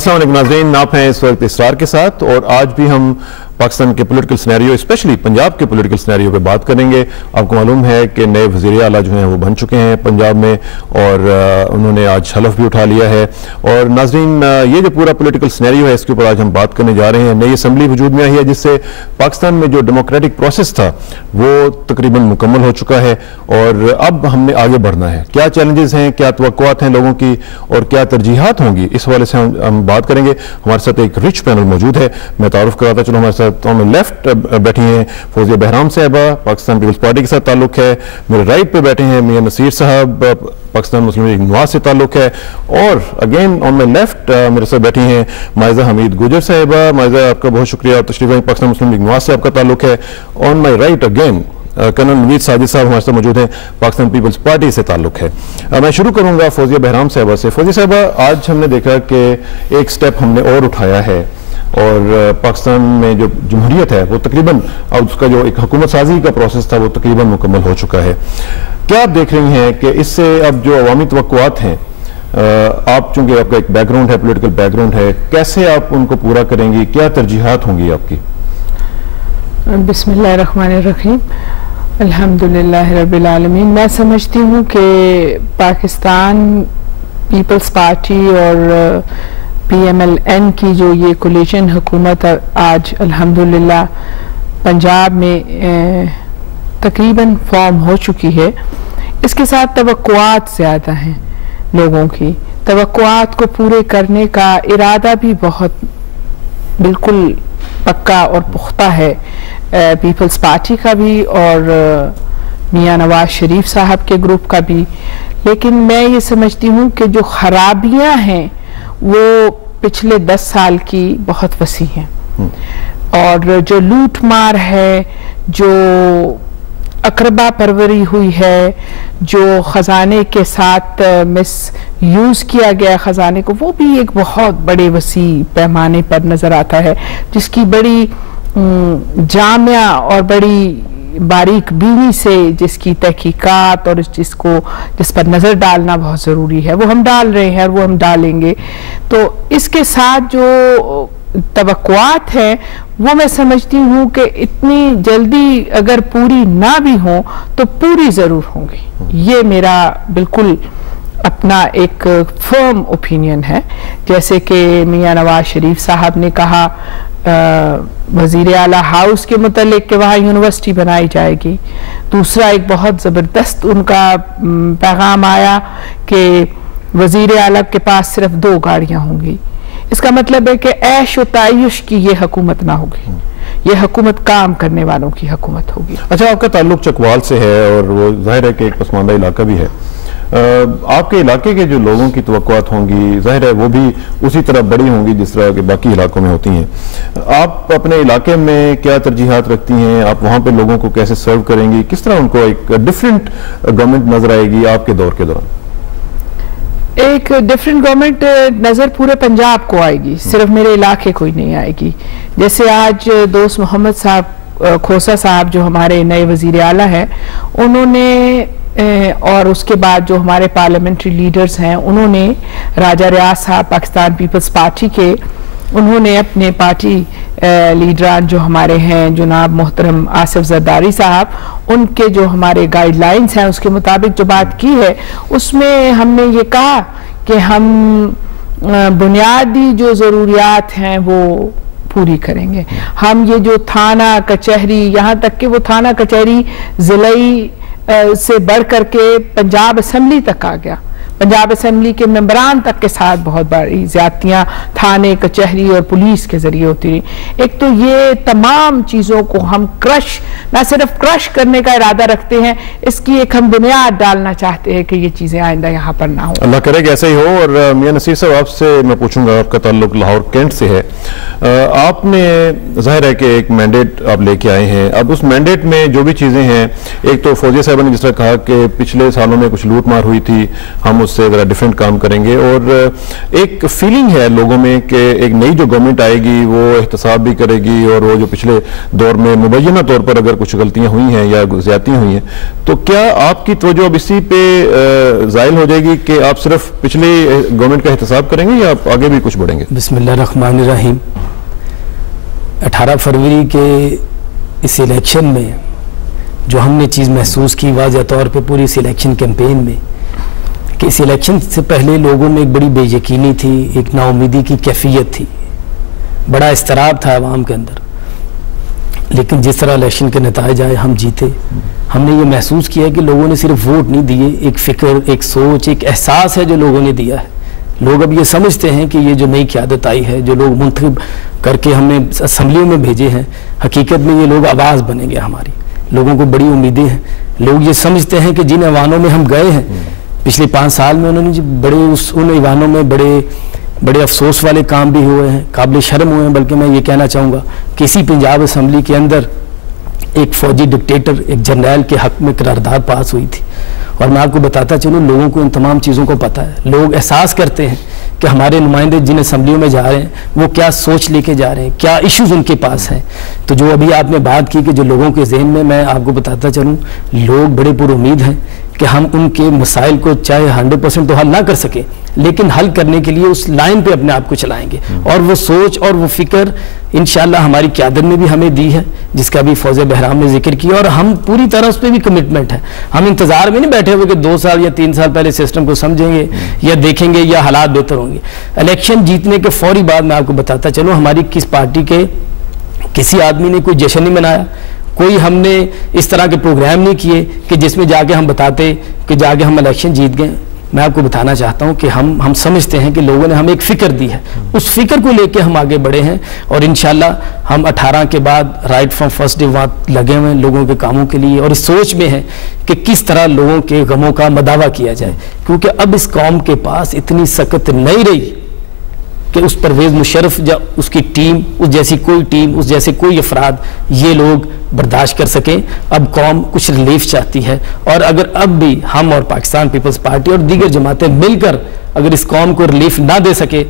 अस्सलाम वालेकुम नाज़रीन, आप हैं इस वक्त इसरार के साथ और आज भी हम पाकिस्तान के पॉलिटिकल सिनेरियो, स्पेशली पंजाब के पॉलिटिकल सिनेरियो पे बात करेंगे। आपको मालूम है कि नए वज़ीर आला जो हैं वो बन चुके हैं पंजाब में और उन्होंने आज हलफ भी उठा लिया है। और नाज़रीन, ये जो पूरा पॉलिटिकल सिनेरियो है इसके ऊपर आज हम बात करने जा रहे हैं। नई असम्बली वजूद में आई है जिससे पाकिस्तान में जो डेमोक्रेटिक प्रोसेस था वो तकरीबन मुकम्मल हो चुका है और अब हमने आगे बढ़ना है। क्या चैलेंजेस हैं, क्या तवक्कुआत हैं लोगों की और क्या तरजीहात होंगी, इस हवाले से हम बात करेंगे। हमारे साथ एक रिच पैनल मौजूद है, मैं तारुफ कराता चलो। हमारे साथ लेफ्ट बैठी हैं फौजिया बहराम साहबा, पाकिस्तान पीपल्स पार्टी के साथ ताल्लुक है। मेरे राइट पे बैठे हैं मियां नसीर साहब, पाकिस्तान मुस्लिम लीग नवाज से ताल्लुक है। और अगेन ऑन माई लेफ्ट मेरे साथ बैठी हैं माइजा हमीद गुजर साहिबा। माइजा, आपका बहुत शुक्रिया और तशरीफ आई, पाकिस्तान मुस्लिम लीग नवाज से आपका ताल्लुक है। On my right again colonel Naveed Sajid साहब हमारे साथ मौजूद हैं, पाकिस्तान पीपल्स पार्टी से ताल्लुक है। मैं शुरू करूंगा फौजिया बहराम साहबा से। फौजिया साहबा, आज हमने देखा कि एक स्टेप हमने और उठाया है और पाकिस्तान में जो जमहूरियत है वो तकरीबन, और उसका जो एक हुकूमत साजी का प्रोसेस था वो तकरीबन मुकम्मल हो चुका है। क्या आप देख रही हैं कि इससे अब जो अवामी तवक्कुआत हैं, आप चूंकि आपका एक बैकग्राउंड है, पॉलिटिकल बैकग्राउंड है, कैसे आप उनको पूरा करेंगी, क्या तरजीहात होंगी आपकी? बिस्मिल्लाहिर्रहमानिर्रहीम, अल्हम्दुलिल्लाह रब्बिल आलमीन। मैं समझती हूँ कि पाकिस्तान पीपल्स पार्टी और PMLN की जो ये कोलिशन हुकूमत आज अल्हम्दुलिल्लाह पंजाब में तकरीबन फॉर्म हो चुकी है, इसके साथ तवक्कुआत ज़्यादा हैं लोगों की। तवक्कुआत को पूरे करने का इरादा भी बहुत बिल्कुल पक्का और पुख्ता है पीपल्स पार्टी का भी और मियां नवाज शरीफ साहब के ग्रुप का भी। लेकिन मैं ये समझती हूँ कि जो खराबियाँ हैं वो पिछले 10 साल की बहुत वसी हैं और जो लूट मार है, जो अकरबा परवरी हुई है, जो खजाने के साथ मिस यूज़ किया गया खजाने को, वो भी एक बहुत बड़े वसी पैमाने पर नज़र आता है, जिसकी बड़ी जामिया और बड़ी बारीक बीनी से जिसकी तहकीकात और जिस पर नज़र डालना बहुत ज़रूरी है, वो हम डाल रहे हैं और वो हम डालेंगे। तो इसके साथ जो तवक्कुआत है वो मैं समझती हूँ कि इतनी जल्दी अगर पूरी ना भी हो तो पूरी ज़रूर होंगी। ये मेरा बिल्कुल अपना एक फर्म ओपिनियन है। जैसे कि मियां नवाज शरीफ साहब ने कहा वज़ीर आला हाउस के मुतल्लिक कि वहाँ यूनिवर्सिटी बनाई जाएगी। दूसरा एक बहुत ज़बरदस्त उनका पैगाम आया कि वज़ीर आला के पास सिर्फ 2 गाड़ियाँ होंगी। इसका मतलब है कि ऐश व तायुश की ये हुकूमत ना होगी, ये हुकूमत काम करने वालों की हुकूमत होगी। अच्छा, आपका ताल्लुक चकवाल से है और वो जाहिर है कि एक पसमानदा इलाका भी है। आपके इलाके के जो लोगों की तवक्कुआत होंगी, जाहिर है वो भी उसी तरह बड़ी होंगी जिस तरह के बाकी इलाकों में होती हैं। आप अपने इलाके में क्या तरजीहात रखती हैं? आप वहाँ पे लोगों को कैसे सर्व करेंगी? किस तरह उनको एक डिफरेंट गवर्नमेंट नजर आएगी आपके दौर के दौरान? एक डिफरेंट गवर्नमेंट नज़र पूरे पंजाब को आएगी, सिर्फ मेरे इलाके को ही नहीं आएगी। जैसे आज दोस्त मोहम्मद साहब खोसा साहब जो हमारे नए वज़ीर आला हैं, उन्होंने और उसके बाद जो हमारे पार्लियामेंट्री लीडर्स हैं, उन्होंने राजा रियाज साहब पाकिस्तान पीपल्स पार्टी के, उन्होंने अपने पार्टी लीडरान जो हमारे हैं जनाब मोहतरम आसिफ जरदारी साहब, उनके जो हमारे गाइडलाइंस हैं उसके मुताबिक जो बात की है, उसमें हमने ये कहा कि हम बुनियादी जो ज़रूरियात हैं वो पूरी करेंगे। हम ये जो थाना कचहरी, यहाँ तक कि वो थाना कचहरी ज़िलाई से बढ़ करके पंजाब असम्बली तक आ गया, पंजाब असम्बली के मेंबरान तक के साथ बहुत बड़ी ज्यादतियाँ थाने कचहरी और पुलिस के जरिए होती रही। एक तो ये तमाम चीज़ों को हम ना सिर्फ क्रश करने का इरादा रखते हैं, इसकी एक हम बुनियाद डालना चाहते हैं कि ये चीज़ें आइंदा यहाँ पर ना हो। अल्लाह करे कि ऐसा ही हो। और मियां नसीर साहब, आपसे मैं पूछूंगा, आपका ताल्लुक लाहौर कैंट से है। आपने जाहिर है कि एक मैंडेट आप लेके आए हैं, अब उस मैंडेट में जो भी चीज़ें हैं, एक तो फौजिया साहब ने जिस तरह कहा कि पिछले सालों में कुछ लूट मार हुई थी, हम उससे ज़रा डिफरेंट काम करेंगे, और एक फीलिंग है लोगों में कि एक नई जो गवर्नमेंट आएगी वो एहतसाब भी करेगी, और वो जो पिछले दौर में मुबैना तौर पर अगर कुछ गलतियाँ हुई हैं या ज़्यादतियाँ हुई हैं, तो क्या आपकी तवज्जो अब इसी पे ज़ाहिल हो जाएगी कि आप सिर्फ पिछले गवर्नमेंट का एहतसाब करेंगे या आप आगे भी कुछ बढ़ेंगे? बिस्मिल्लाहिर्रहमानिर्रहीम। 18 फरवरी के इस इलेक्शन में जो हमने चीज़ महसूस की वाज़ह तौर पे पूरी इस इलेक्शन कैंपेन में, कि इस इलेक्शन से पहले लोगों में एक बड़ी बेयकीनी थी, एक नाउमीदी की कैफियत थी, बड़ा इस्तराब था अवाम के अंदर। लेकिन जिस तरह इलेक्शन के नताइज आए, हम जीते, हमने ये महसूस किया कि लोगों ने सिर्फ वोट नहीं दिए, एक फ़िक्र, एक सोच, एक एहसास है जो लोगों ने दिया है। लोग अब ये समझते हैं कि ये जो नई क़यादत आई है, जो लोग मुंतखब करके हमने असम्बलियों में भेजे हैं, हकीकत में ये लोग आवाज़ बनेंगे हमारी। लोगों को बड़ी उम्मीदें हैं। लोग ये समझते हैं कि जिन ऐवानों में हम गए हैं पिछले 5 साल में, उन्होंने बड़े उन ऐवानों में बड़े अफसोस वाले काम भी हुए हैं, काबिल शर्म हुए हैं। बल्कि मैं ये कहना चाहूँगा कि इसी पंजाब असम्बली के अंदर एक फौजी डिक्टेटर, एक जनरल के हक में करारदाद पास हुई थी। और मैं आपको बताता चलूँ, लोगों को इन तमाम चीज़ों को पता है। लोग एहसास करते हैं कि हमारे नुमाइंदे जिन असम्बलियों में जा रहे हैं वो क्या सोच लेके जा रहे हैं, क्या इश्यूज उनके पास हैं। तो जो अभी आपने बात की कि जो लोगों के जहन में, मैं आपको बताता चलूँ, लोग बड़े पुरुमीद हैं कि हम उनके मसाइल को चाहे 100% तो हल ना कर सके, लेकिन हल करने के लिए उस लाइन पे अपने आप को चलाएंगे। और वो सोच और वो फिक्र इंशाअल्लाह हमारी क़यादत ने भी हमें दी है, जिसका भी फौज बहराम ने जिक्र किया, और हम पूरी तरह उस पर भी कमिटमेंट है। हम इंतजार में नहीं बैठे हुए कि 2 साल या 3 साल पहले सिस्टम को समझेंगे या देखेंगे या हालात बेहतर होंगे। इलेक्शन जीतने के फौरी बाद मैं आपको बताता चलूँ, हमारी किस पार्टी के किसी आदमी ने कोई जश्न नहीं मनाया, कोई हमने इस तरह के प्रोग्राम नहीं किए कि जिसमें जाके हम बताते कि जाके हम इलेक्शन जीत गए। मैं आपको बताना चाहता हूं कि हम समझते हैं कि लोगों ने हमें एक फ़िक्र दी है, उस फिक्र को लेके हम आगे बढ़े हैं। और इंशाल्लाह हम 18 के बाद राइट फ्रॉम फर्स्ट डे वहाँ लगे हुए हैं लोगों के कामों के लिए, और इस सोच में है कि किस तरह लोगों के गमों का मदावा किया जाए। क्योंकि अब इस कौम के पास इतनी सकत नहीं रही कि उस परवेज़ मुशर्रफ या उसकी टीम, उस जैसी कोई टीम, उस जैसे कोई अफराद ये लोग बर्दाश्त कर सकें। अब कौम कुछ रिलीफ चाहती है, और अगर अब भी हम और पाकिस्तान पीपल्स पार्टी और दीगर जमातें मिलकर अगर इस कौम को रिलीफ ना दे सके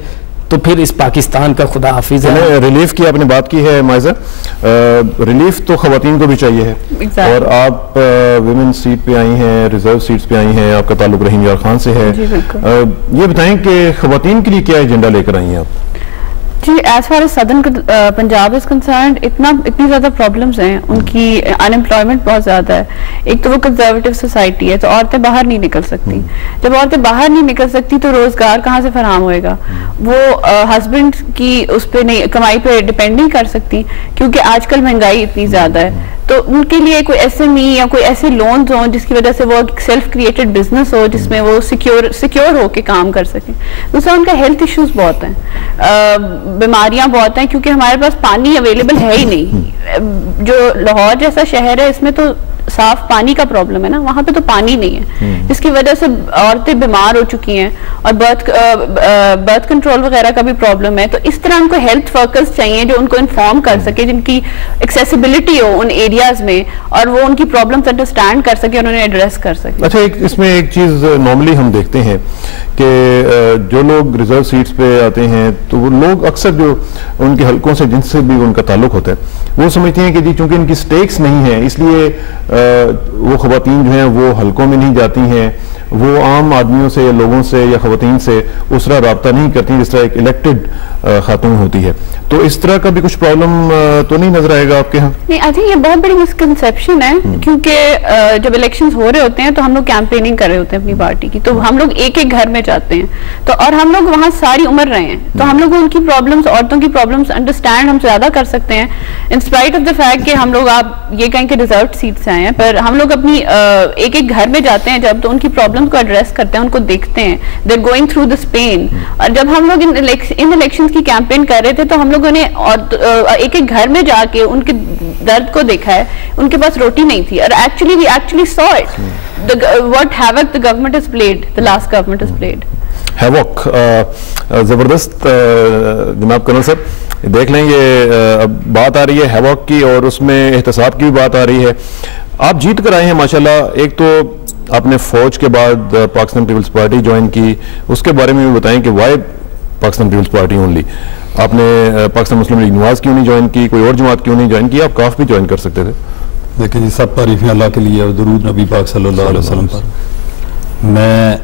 तो फिर इस पाकिस्तान का खुदा हाफिज है। रिलीफ की आपने बात की है माइज़ा, रिलीफ तो ख़वातीन को भी चाहिए है। और आप विमेन सीट पे आई हैं, रिजर्व सीट्स पे आई हैं, आपका ताल्लुक रहीम यार खान से है। ये बताएं कि ख़वातीन के लिए क्या एजेंडा लेकर आई हैं आप? जी, as far as southern Punjab is concerned, इतनी ज़्यादा प्रॉब्लम्स हैं, उनकी अनएम्प्लॉयमेंट बहुत ज़्यादा है। एक तो वो कंजर्वेटिव सोसाइटी है, तो औरतें बाहर नहीं निकल सकती। जब औरतें बाहर नहीं निकल सकती तो रोज़गार कहाँ से फराहम होएगा? वो हस्बैंड की उस पर नहीं, कमाई पे डिपेंड नहीं कर सकती, क्योंकि आजकल महंगाई इतनी ज़्यादा है। तो उनके लिए कोई SME या कोई ऐसे लोन्स हों जिसकी वजह से वो सेल्फ क्रिएटेड बिजनेस हो, जिसमें वो सिक्योर होके काम कर सकें। दूसरा, उनका हेल्थ इश्यूज बहुत हैं, बीमारियां बहुत हैं, क्योंकि हमारे पास पानी अवेलेबल है ही नहीं। जो लाहौर जैसा शहर है, इसमें तो साफ पानी का प्रॉब्लम है ना, वहाँ पे तो पानी नहीं है, जिसकी वजह से औरतें बीमार हो चुकी हैं, और बर्थ कंट्रोल वगैरह का भी प्रॉब्लम है। तो इस तरह उनको हेल्थ वर्कर्स चाहिए जो उनको इन्फॉर्म कर सके, जिनकी एक्सेसिबिलिटी हो उन एरियाज में, और वो उनकी प्रॉब्लम्स अंडरस्टैंड कर सके और उन्हें एड्रेस कर सके। अच्छा, इसमें एक चीज़ नॉर्मली हम देखते हैं कि जो लोग रिजर्व सीट्स पे आते हैं, तो वो लोग अक्सर जो उनके हलकों से जिनसे भी उनका ताल्लुक होता है, वो समझते हैं कि जी चूंकि इनकी स्टेक्स नहीं है, इसलिए वो ख़वातीन जो हैं वो हलकों में नहीं जाती हैं, वो आम आदमियों से या लोगों से या ख़वातीन से उस तरह रब्ता नहीं करती जिस तरह एक इलेक्टेड खातून होती है। तो इस तरह का भी कुछ प्रॉब्लम तो नहीं नजर आएगा आपके यहाँ? नहीं, आई थिंक ये बहुत बड़ी मिसकंसेप्शन है, क्योंकि जब इलेक्शंस हो रहे होते हैं तो हम लोग कैंपेनिंग कर रहे होते हैं अपनी पार्टी की, तो हम लोग एक एक घर में जाते हैं, तो और हम लोग वहाँ सारी उम्र रहे हैं, तो हम लोग उनकी प्रॉब्लम्स, औरतों की प्रॉब्लम्स अंडरस्टैंड हम ज्यादा कर सकते हैं, in spite of the fact कि हम लोग, आप ये कहें कि रिजर्व सीट से आए हैं, पर हम लोग अपनी एक एक घर में जाते हैं जब, तो उनकी प्रॉब्लम को एड्रेस करते हैं, उनको देखते हैं, they are going through this pain. और जब हम लोग इन इलेक्शन की कैंपेन कर रहे थे, तो हम लोगों ने एक एक घर में जाके उनके दर्द को देखा है, उनके पास रोटी नहीं थी, और actually we actually saw it, what havoc the government has played, the last government has played. Havoc जबरदस्त जनाब कर्नल साहब। देख लेंगे। अब बात आ रही है हैवॉक की और उसमें एहतसाब की भी बात आ रही है। आप जीत कर आए हैं माशाल्लाह। एक तो आपने फौज के बाद पाकिस्तान पीपल्स पार्टी ज्वाइन की, उसके बारे में भी बताएं कि why Pakistan peoples Party only. आपने पाकिस्तान मुस्लिम लीग नवाज क्यों नहीं ज्वाइन की, कोई और जमात क्यों नहीं ज्वाइन की? आप काफ भी ज्वाइन कर सकते थे। देखिए जी, सब तारीफें अल्लाह के लिए और दुरूद नबी पाक सल्लल्लाहु अलैहि वसल्लम पर। मैं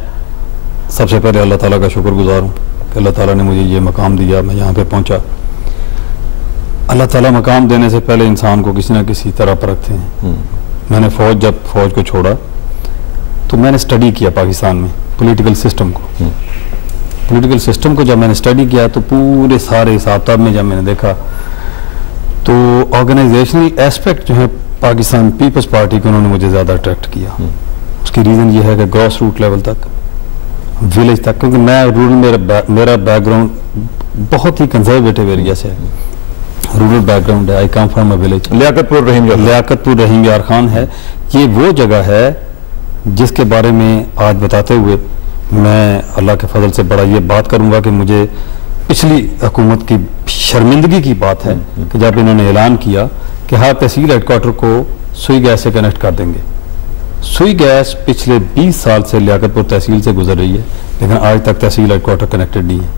सबसे पहले अल्लाह ताला का शुक्रगुजार हूँ कि अल्लाह ताला ने मुझे ये मकाम दिया, मैं यहाँ पे पहुँचा। अल्लाह ताला मकाम देने से पहले इंसान को किसी न किसी तरह परखते हैं। मैंने जब फौज को छोड़ा तो मैंने स्टडी किया पाकिस्तान में पॉलिटिकल सिस्टम को। पॉलिटिकल सिस्टम को जब मैंने स्टडी किया तो पूरे सारे हिसाब किताब में जब मैंने देखा तो ऑर्गेनाइजेशनल एस्पेक्ट जो है पाकिस्तान पीपल्स पार्टी को उन्होंने मुझे ज़्यादा अट्रैक्ट किया। उसकी रीज़न ये है कि ग्रॉस रूट लेवल तक, विलेज तक, क्योंकि मैं रूरल, मेरा बैकग्राउंड बहुत ही कंजर्वेटिव एरिया से है, रूरल बैकग्राउंड है। I come from a village. Liaquatpur Rahim Yar Khan है। ये वो जगह है जिसके बारे में आज बताते हुए मैं अल्लाह के फजल से बड़ा ये बात करूंगा कि मुझे पिछली हुकूमत की शर्मिंदगी की बात है कि जब इन्होंने ऐलान किया कि हर तहसील हेडक्वार्टर को सुई गैस से कनेक्ट कर देंगे। सुई गैस पिछले 20 साल से लियाकतपुर तहसील से गुजर रही है, लेकिन आज तक तहसील हेडक्वार्टर कनेक्टेड नहीं है।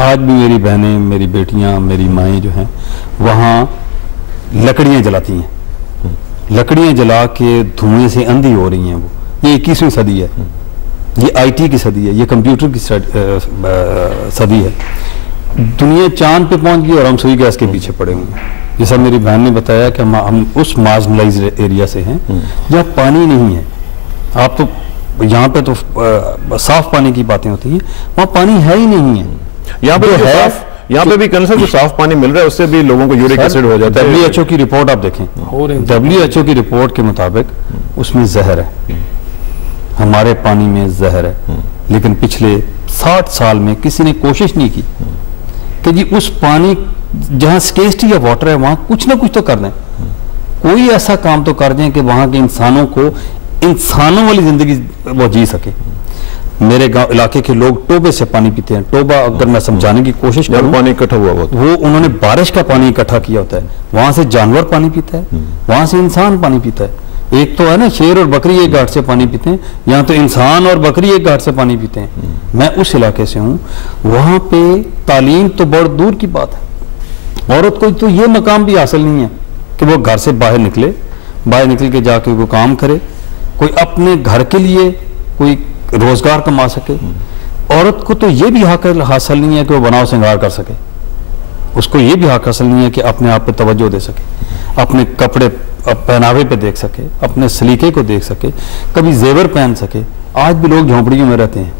आज भी मेरी बहनें, मेरी बेटियां, मेरी माएँ जो हैं वहाँ लकड़ियाँ जलाती हैं, लकड़ियाँ जला के धुएं से अंधी हो रही हैं। वो ये 21वीं सदी है, ये आईटी की सदी है, ये कंप्यूटर की सदी है। दुनिया चांद पे पहुंच गई और हम सुई गैस के पीछे पड़े हुए हैं। ये सब मेरी बहन ने बताया कि हम उस मार्जिनलाइज्ड एरिया से हैं जहाँ पानी नहीं है। आप तो यहाँ पे तो साफ पानी की बातें होती हैं, वहाँ पानी है ही नहीं है। यहाँ पे है, यहाँ पे भी जो साफ पानी मिल रहा है उससे भी लोगों को यूरिक एसिड हो जाता है। WHO की रिपोर्ट आप देखें, WHO की रिपोर्ट के मुताबिक उसमें जहर है, हमारे पानी में जहर है। लेकिन पिछले 60 साल में किसी ने कोशिश नहीं की कि जी उस पानी जहां स्केर्सिटी ऑफ वाटर है वहां कुछ ना कुछ तो कर दें, कोई ऐसा काम तो कर दें कि वहां के इंसानों को इंसानों वाली जिंदगी वो जी सके। मेरे गांव इलाके के लोग टोबे से पानी पीते हैं। टोबा अगर मैं समझाने की कोशिश करूं, पानी इकट्ठा हुआ होता है, वो उन्होंने बारिश का पानी इकट्ठा किया होता है। वहां से जानवर पानी पीता है, वहां से इंसान पानी पीता है। एक तो है ना, शेर और बकरी एक घाट से पानी पीते हैं, यहाँ तो इंसान और बकरी एक घाट से पानी पीते हैं। मैं उस इलाके से हूँ, वहां पे तालीम तो बहुत दूर की बात है। औरत को तो ये मकाम भी हासिल नहीं है कि वो घर से बाहर निकल के जाके वो काम करे, कोई अपने घर के लिए कोई रोजगार कमा सके। औरत को तो ये भी हक हासिल नहीं है कि वो बनाव श्रृंगार कर सके, उसको ये भी हक हासिल नहीं है कि अपने आप पे तवज्जो दे सके, अपने कपड़े पहनावे पे देख सके, अपने सलीके को देख सके, कभी जेवर पहन सके। आज भी लोग झोंपड़ियों में रहते हैं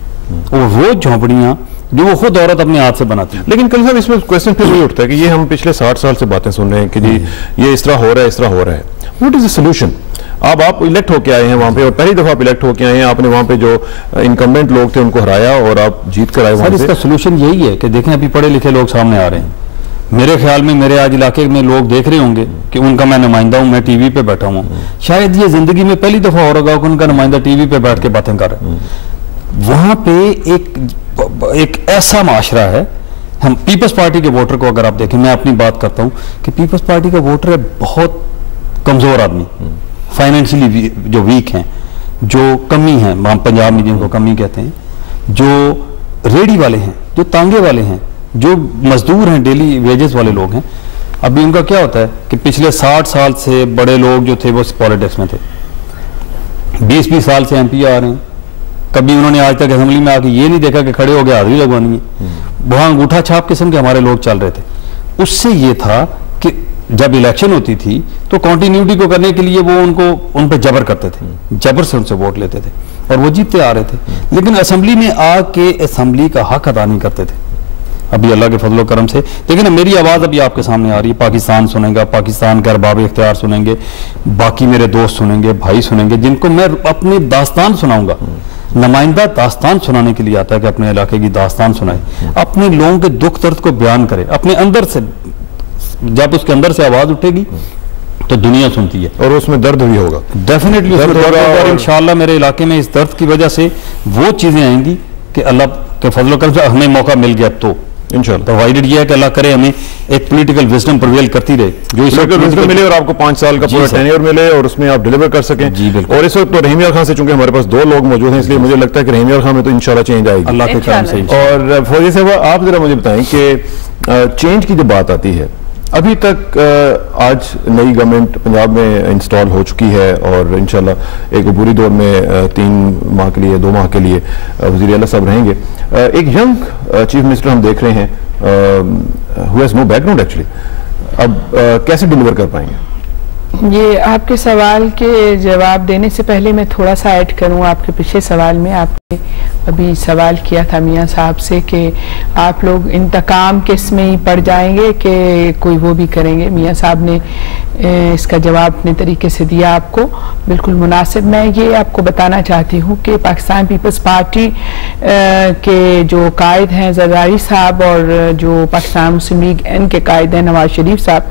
और वो झोंपड़ियां जो वो खुद औरत अपने हाथ से बनाती है। लेकिन कल साहब इसमें क्वेश्चन फिर वही उठता है कि ये हम पिछले 60 साल से बातें सुन रहे हैं कि जी ये इस तरह हो रहा है, इस तरह हो रहा है। What is the solution? आप इलेक्ट होके आए हैं वहां पे और पहली दफा आप इलेक्ट होके आए हैं, आपने वहां पे जो इनकम्बेंट लोग थे उनको हराया और आप जीत कर आए वहां से। इसका सोल्यूशन यही है कि देखें अभी पढ़े लिखे लोग सामने आ रहे हैं। मेरे ख्याल में मेरे आज इलाके में लोग देख रहे होंगे कि उनका मैं नुमाइंदा हूं, मैं टीवी पे बैठा हूं। शायद ये जिंदगी में पहली दफा हो रहा होगा कि उनका नुमाइंदा टीवी पे बैठ के बातें कर रहे हैं। वहां पे एक ऐसा माशरा है। हम पीपल्स पार्टी के वोटर को अगर आप देखें, मैं अपनी बात करता हूं कि पीपल्स पार्टी का वोटर है बहुत कमजोर आदमी, फाइनेंशियली जो वीक हैं, जो कमी है, पंजाब में जिनको कमी कहते हैं, जो रेडी वाले हैं, जो तांगे वाले हैं, जो मजदूर हैं, डेली वेजेस वाले लोग हैं। अभी उनका क्या होता है कि पिछले 60 साल से बड़े लोग जो थे वो पॉलिटिक्स में थे, 20-20 साल से MP आ रहे हैं। कभी उन्होंने आज तक असेंबली में आके ये नहीं देखा कि खड़े हो गए हाजिरी लगवानी है। वहां अंगूठा छाप किस्म के हमारे लोग चल रहे थे। उससे ये था कि जब इलेक्शन होती थी तो कॉन्टिन्यूटी को करने के लिए वो उन पे जबर करते थे, जबर से उनसे वोट लेते थे और वो जीतते आ रहे थे। लेकिन असेंबली में आके असेंबली का हक अदा नहीं करते थे। अभी अल्लाह के फजलो करम से देखिए ना, मेरी आवाज़ अभी आपके सामने आ रही है। पाकिस्तान सुनेगा, पाकिस्तान का अरबाब इख्तियार सुनेंगे, बाकी मेरे दोस्त सुनेंगे, भाई सुनेंगे, जिनको मैं अपनी दास्तान सुनाऊंगा। नुमाइंदा दास्तान सुनाने के लिए आता है कि अपने इलाके की दास्तान सुनाए, अपने लोगों के दुख दर्द को बयान करे अपने अंदर से। जब उसके अंदर से आवाज़ उठेगी तो दुनिया सुनती है और उसमें दर्द भी होगा, डेफिनेटली दर्द होगा। और इंशाअल्लाह मेरे इलाके में इस दर्द की वजह से वो चीज़ें आएंगी कि अल्लाह के फजलो करम से हमें मौका मिल गया तो इंशाल्लाह। प्रोवाइडेड ये है कि अल्लाह करे हमें एक पॉलिटिकल विजडम प्रिवेल करती रहे, जो इस वक्त विजडम मिले और आपको 5 साल का पूरा टेन्योर मिले और उसमें आप डिलीवर कर सकें। जी बिल्कुल। और इस वक्त तो रहीम यार खान से चूंकि हमारे पास 2 लोग मौजूद हैं, इसलिए मुझे लगता है कि रहीम यार खान में तो इंशाल्लाह चेंज आएगी अल्लाह के करम से। और फौजी साहब, आप जरा मुझे बताएं कि चेंज की जो बात आती है, अभी तक आज नई गवर्नमेंट पंजाब में इंस्टॉल हो चुकी है और इंशाल्लाह एक अबूरी दौर में 3 माह के लिए 2 माह के लिए वज़ीर आला साहब रहेंगे। एक यंग चीफ मिनिस्टर हम देख रहे हैं, who has no background actually, अब कैसे डिलीवर कर पाएंगे? ये आपके सवाल के जवाब देने से पहले मैं थोड़ा सा ऐड करूं आपके पिछले सवाल में। आपने अभी सवाल किया था मियां साहब से कि आप लोग इंतकाम किस में ही पड़ जाएंगे कि कोई वो भी करेंगे। मियां साहब ने इसका जवाब अपने तरीके से दिया आपको, बिल्कुल मुनासिब। मैं ये आपको बताना चाहती हूँ कि पाकिस्तान पीपल्स पार्टी के जो कायद हैं जरदारी साहब और जो पाकिस्तान मुस्लिम लीग एन के कायद हैं नवाज शरीफ साहब,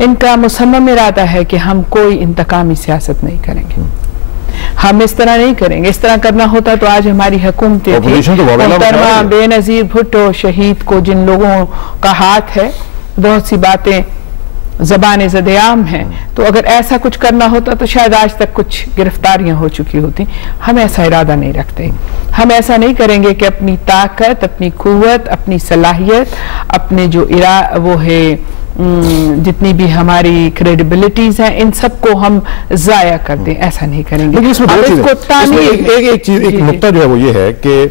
इनका मुसम्मम इरादा है कि हम कोई इंतकामी सियासत नहीं करेंगे। हम इस तरह नहीं करेंगे। इस तरह करना होता तो आज हमारी हुकूमतें थी। मोहतरमा बेनज़ीर भुट्टो शहीद को जिन लोगों का हाथ है, बहुत सी बातें ज़बान ज़देआम हैं, तो अगर ऐसा कुछ करना होता तो शायद आज तक कुछ गिरफ्तारियां हो चुकी होती। हम ऐसा इरादा नहीं रखते। हम ऐसा नहीं करेंगे कि अपनी ताकत, अपनी कुव्वत, अपनी सलाहियत, अपने जो वो है जितनी भी हमारी क्रेडिबिलिटीज हैं, इन सबको हम जाया कर दें, ऐसा नहीं करेंगे। लेकिन इसमें एक चीज, एक नुक्ता जो है वो ये है कि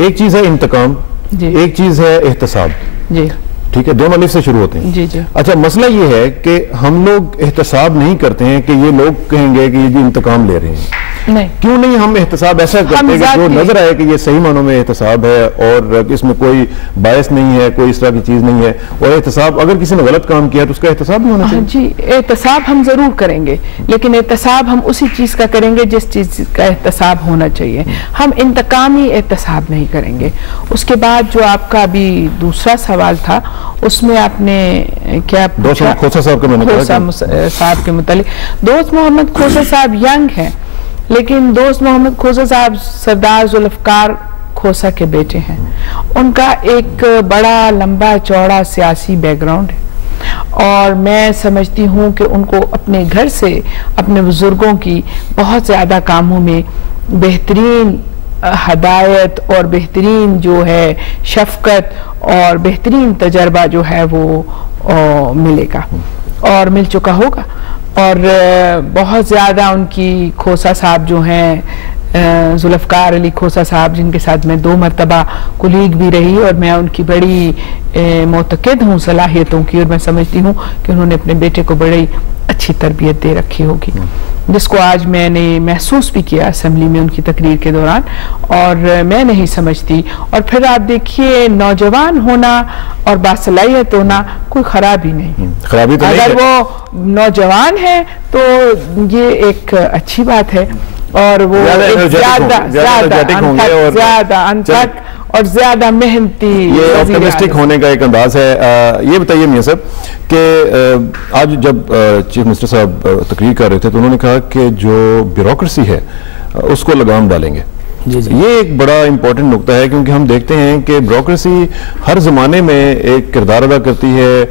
एक चीज है इंतकाम, एक चीज है एहतसाब। जी ठीक है, दोनों अलिफ से शुरू होते हैं। जी जी। अच्छा, मसला ये है कि हम लोग एहतसाब नहीं करते हैं कि ये लोग कहेंगे कि ये जी इंतकाम ले रहे हैं। नहीं, क्यों नहीं हम एहतसाब ऐसा करते हैं कि जो नजर आए कि ये सही मानों में एहतसाब है और इसमें कोई बायस नहीं है, कोई इस तरह की चीज नहीं है। और एहतसाब, अगर किसी ने गलत काम किया तो उसका एहतसाब भी होना चाहिए। जी, एहतसाब हम जरूर करेंगे, लेकिन एहतसाब हम उसी चीज का करेंगे जिस चीज का एहतसाब होना चाहिए। हम इंतकामी एहतसाब नहीं करेंगे। उसके बाद जो आपका अभी दूसरा सवाल था, उसमें आपने क्या पूछा? खोसा साहब के मुतालिक। दोस्त मोहम्मद खोसा साहब यंग हैं, लेकिन दोस्त मोहम्मद खोसा साहब सरदार जुल्फकार खोसा के बेटे हैं। उनका एक बड़ा लंबा चौड़ा सियासी बैकग्राउंड है और मैं समझती हूँ कि उनको अपने घर से अपने बुजुर्गों की बहुत ज़्यादा कामों में बेहतरीन हदायत और बेहतरीन जो है शफकत और बेहतरीन तजर्बा जो है वो मिलेगा और मिल चुका होगा। और बहुत ज़्यादा उनकी खोसा साहब जो हैं, जुल्फकार अली खोसा साहब, जिनके साथ मैं 2 मरतबा कुलीग भी रही और मैं उनकी बड़ी मोतक़िद हूँ सलाहियतों की, और मैं समझती हूँ कि उन्होंने अपने बेटे को बड़ी अच्छी तरबियत दे रखी होगी, जिसको आज मैंने महसूस भी किया असेंबली में उनकी तकरीर के दौरान। और मैं नहीं समझती, और फिर आप देखिए नौजवान होना और बासलाहियत होना कोई खराबी नहीं। खराबी तो अगर वो नौजवान है तो ये एक अच्छी बात है, और वो ज्यादा अनथक और ज्यादा मेहनती, ये ऑप्टिमिस्टिक होने का एक अंदाज है। ये बताइए मियां साहब कि आज जब चीफ मिनिस्टर साहब तकरीर कर रहे थे तो उन्होंने कहा कि जो ब्यूरोक्रेसी है उसको लगाम डालेंगे। ये एक बड़ा इंपॉर्टेंट नुकता है, क्योंकि हम देखते हैं कि ब्यूरोक्रेसी हर जमाने में एक किरदार अदा करती है,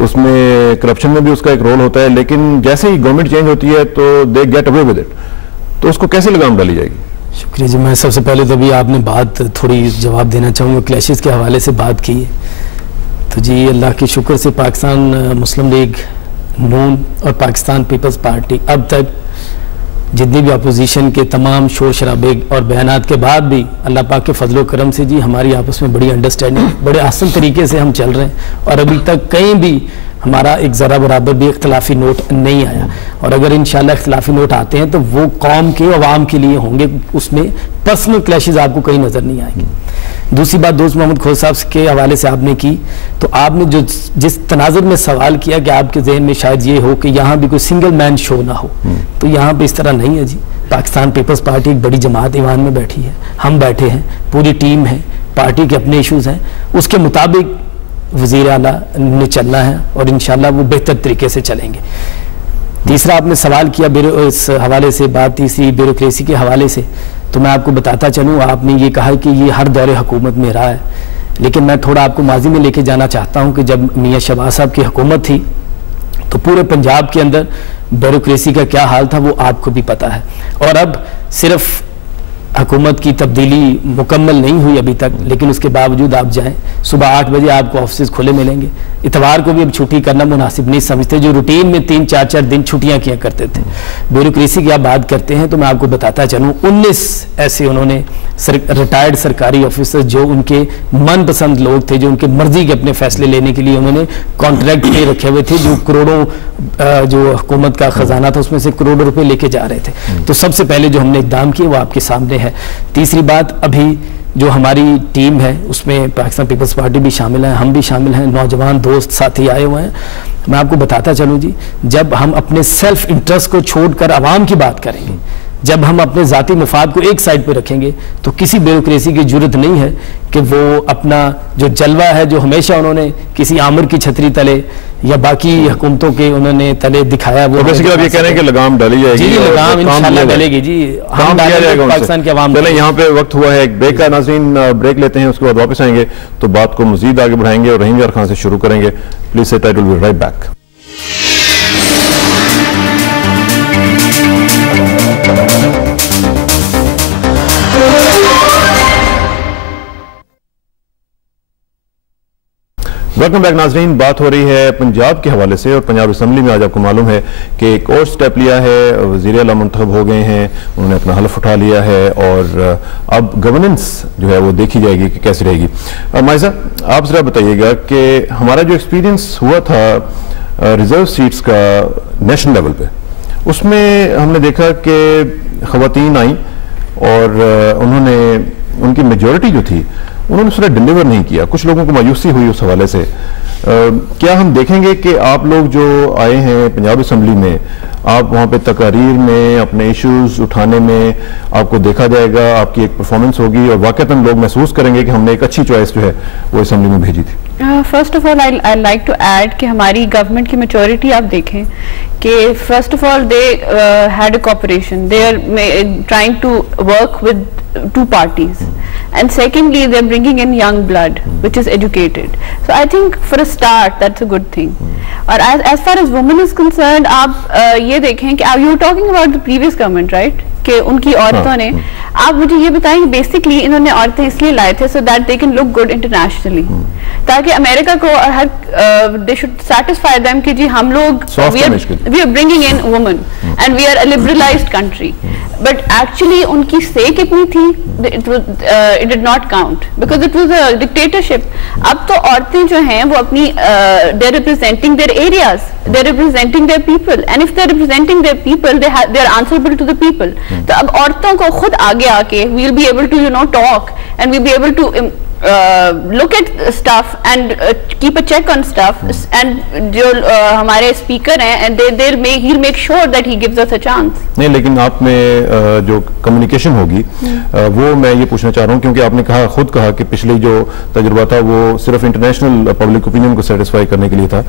उसमें करप्शन में भी उसका एक रोल होता है, लेकिन जैसे ही गवर्नमेंट चेंज होती है तो they get away with it. तो उसको कैसे लगाम डाली जाएगी? शुक्रिया जी। मैं सबसे पहले तो अभी आपने बात थोड़ी जवाब देना चाहूँगा, क्लैशेस के हवाले से बात की है, तो जी अल्लाह के शुक्र से पाकिस्तान मुस्लिम लीग नून और पाकिस्तान पीपल्स पार्टी अब तक जितनी भी अपोजिशन के तमाम शोर शराबे और बयानात के बाद भी अल्लाह पाक के फजल व करम से जी हमारी आपस में बड़ी अंडरस्टैंडिंग, बड़े आसान तरीके से हम चल रहे हैं और अभी तक कहीं भी हमारा एक ज़रा बराबर भी इख्तलाफी नोट नहीं आया। और अगर इंशाल्लाह इख्तलाफी नोट आते हैं तो वो कौम के अवाम के लिए होंगे, उसमें पर्सनल क्लैशेस आपको कहीं नज़र नहीं आएंगे। दूसरी बात दोस्त मोहम्मद खोसा साहब के हवाले से आपने की, तो आपने जो जिस तनाजुर में सवाल किया कि आपके जहन में शायद ये हो कि यहाँ भी कोई सिंगल मैन शो ना हो, तो यहाँ पे इस तरह नहीं है जी। पाकिस्तान पीपल्स पार्टी एक बड़ी जमात ईवान में बैठी है, हम बैठे हैं, पूरी टीम है, पार्टी के अपने इशूज़ हैं, उसके मुताबिक वज़ीर आला ने चलना है और इंशाल्लाह वो बेहतर तरीके से चलेंगे। तीसरा आपने सवाल किया इस हवाले से बात, तीसरी ब्यूरोक्रेसी के हवाले से, तो मैं आपको बताता चलूँ, आपने ये कहा कि ये हर दौरे हुकूमत में रहा है लेकिन मैं थोड़ा आपको माजी में लेके जाना चाहता हूँ कि जब मियाँ शहबाज साहब की हुकूमत थी तो पूरे पंजाब के अंदर ब्यूरोक्रेसी का क्या हाल था वो आपको भी पता है। और अब सिर्फ हुकूमत की तब्दीली मुकम्मल नहीं हुई अभी तक, लेकिन उसके बावजूद आप जाएं, सुबह 8 बजे आपको ऑफिस खुले मिलेंगे। इतवार को भी अब छुट्टी करना मुनासिब नहीं समझते, जो रूटीन में 3-4 दिन छुट्टियां किया करते थे। ब्यूरोक्रेसी की आप बात करते हैं तो मैं आपको बताता चलूं, 19 ऐसे उन्होंने रिटायर्ड सरकारी ऑफिसर जो उनके मनपसंद लोग थे, जो उनके मर्जी के अपने फैसले लेने के लिए उन्होंने कॉन्ट्रैक्ट पे रखे हुए थे, जो करोड़ों जो हुकूमत का खजाना था उसमें से करोड़ों रुपए लेके जा रहे थे। तो सबसे पहले जो हमने इकदाम किए वो आपके सामने है। तीसरी बात, अभी जो हमारी टीम है उसमें पाकिस्तान पीपल्स पार्टी भी शामिल है, हम भी शामिल हैं, नौजवान दोस्त साथी आए हुए हैं। मैं आपको बताता चलूं जी, जब हम अपने सेल्फ इंटरेस्ट को छोड़कर आवाम की बात करेंगे, जब हम अपने ज़ाती मफाद को एक साइड पे रखेंगे, तो किसी ब्यूरोक्रेसी की जरूरत नहीं है कि वो अपना जो जलवा है जो हमेशा उन्होंने किसी आमिर की छतरी तले या बाकी हुकूमतों के उन्होंने तले दिखाया, वो बेसिकली आप ये कह रहे हैं कि लगाम डाली जाएगी। जी, लगाम इंशाल्लाह डलेगी जी, हम डालेंगे पाकिस्तान के अवाम। चलें, यहाँ पे वक्त हुआ है एक ब्रेक का। नाज़रीन, ब्रेक लेते हैं, उसके बाद वापस आएंगे तो बात को मजीद आगे बढ़ाएंगे और रहीम यार खान से शुरू करेंगे। प्लीज से title will write back. Welcome back नाजरीन। बात हो रही है पंजाब के हवाले से और पंजाब असम्बली में आज आपको मालूम है कि एक और स्टेप लिया है, वज़ीर आला मुंतखब हो गए हैं, उन्होंने अपना हल्फ उठा लिया है और अब गवर्नेंस जो है वो देखी जाएगी कि कैसी रहेगी। माइजा, आप ज़रा बताइएगा कि हमारा जो एक्सपीरियंस हुआ था रिजर्व सीट्स का नेशनल लेवल पे, उसमें हमने देखा कि ख़वातीन आई और उन्होंने उनकी मेजॉरिटी जो थी उन्होंने उसने डिलीवर नहीं किया। कुछ लोगों को मायूसी हुई उस हवाले से। क्या हम देखेंगे कि आप लोग जो आए हैं पंजाब असम्बली में, आप वहाँ पे तकारीर में अपने इश्यूज उठाने में आपको देखा जाएगा, आपकी एक परफॉर्मेंस होगी और वाकईतन लोग महसूस करेंगे कि हमने एक अच्छी चॉइस जो है वो असम्बली में भेजी थी। First of all I like to add कि हमारी गवर्नमेंट की मेजॉरिटी आप देखें कि first of all they had a cooperation, they are trying to work with two parties, and secondly they're bringing in young blood which is educated, so I think for a start that's a good thing. और as far as women is concerned, आप ये देखें कि you were talking about the previous government, right, कि उनकी औरतों ने, आप मुझे ये बताएं कि बेसिकली इन्होंने औरतें इसलिए लाए थे so that they can look good internationally, ताकि अमेरिका को हर they should satisfy them कि जी हम लोग we are bringing in women and we are a liberalized country, but actually उनकी say कितनी थी, it did not count because it was a dictatorship. अब तो औरतें जो हैं वो अपनी they are representing their areas, they are representing their people, and if they are representing their people they are answerable to the people. तो अब औरतों को खुद आगे आके we will be able to talk and we will be able to look at stuff and keep a check on stuff, and जो हमारे speaker हैं and he'll make sure that he gives us a chance. नहीं, लेकिन आप में जो communication होगी वो मैं ये पूछना चाह रहा हूँ, क्योंकि आपने कहा, खुद कहा कि पिछले जो तजुर्बा था वो सिर्फ इंटरनेशनल पब्लिक ओपिनियन को सेटिस्फाई करने के लिए था।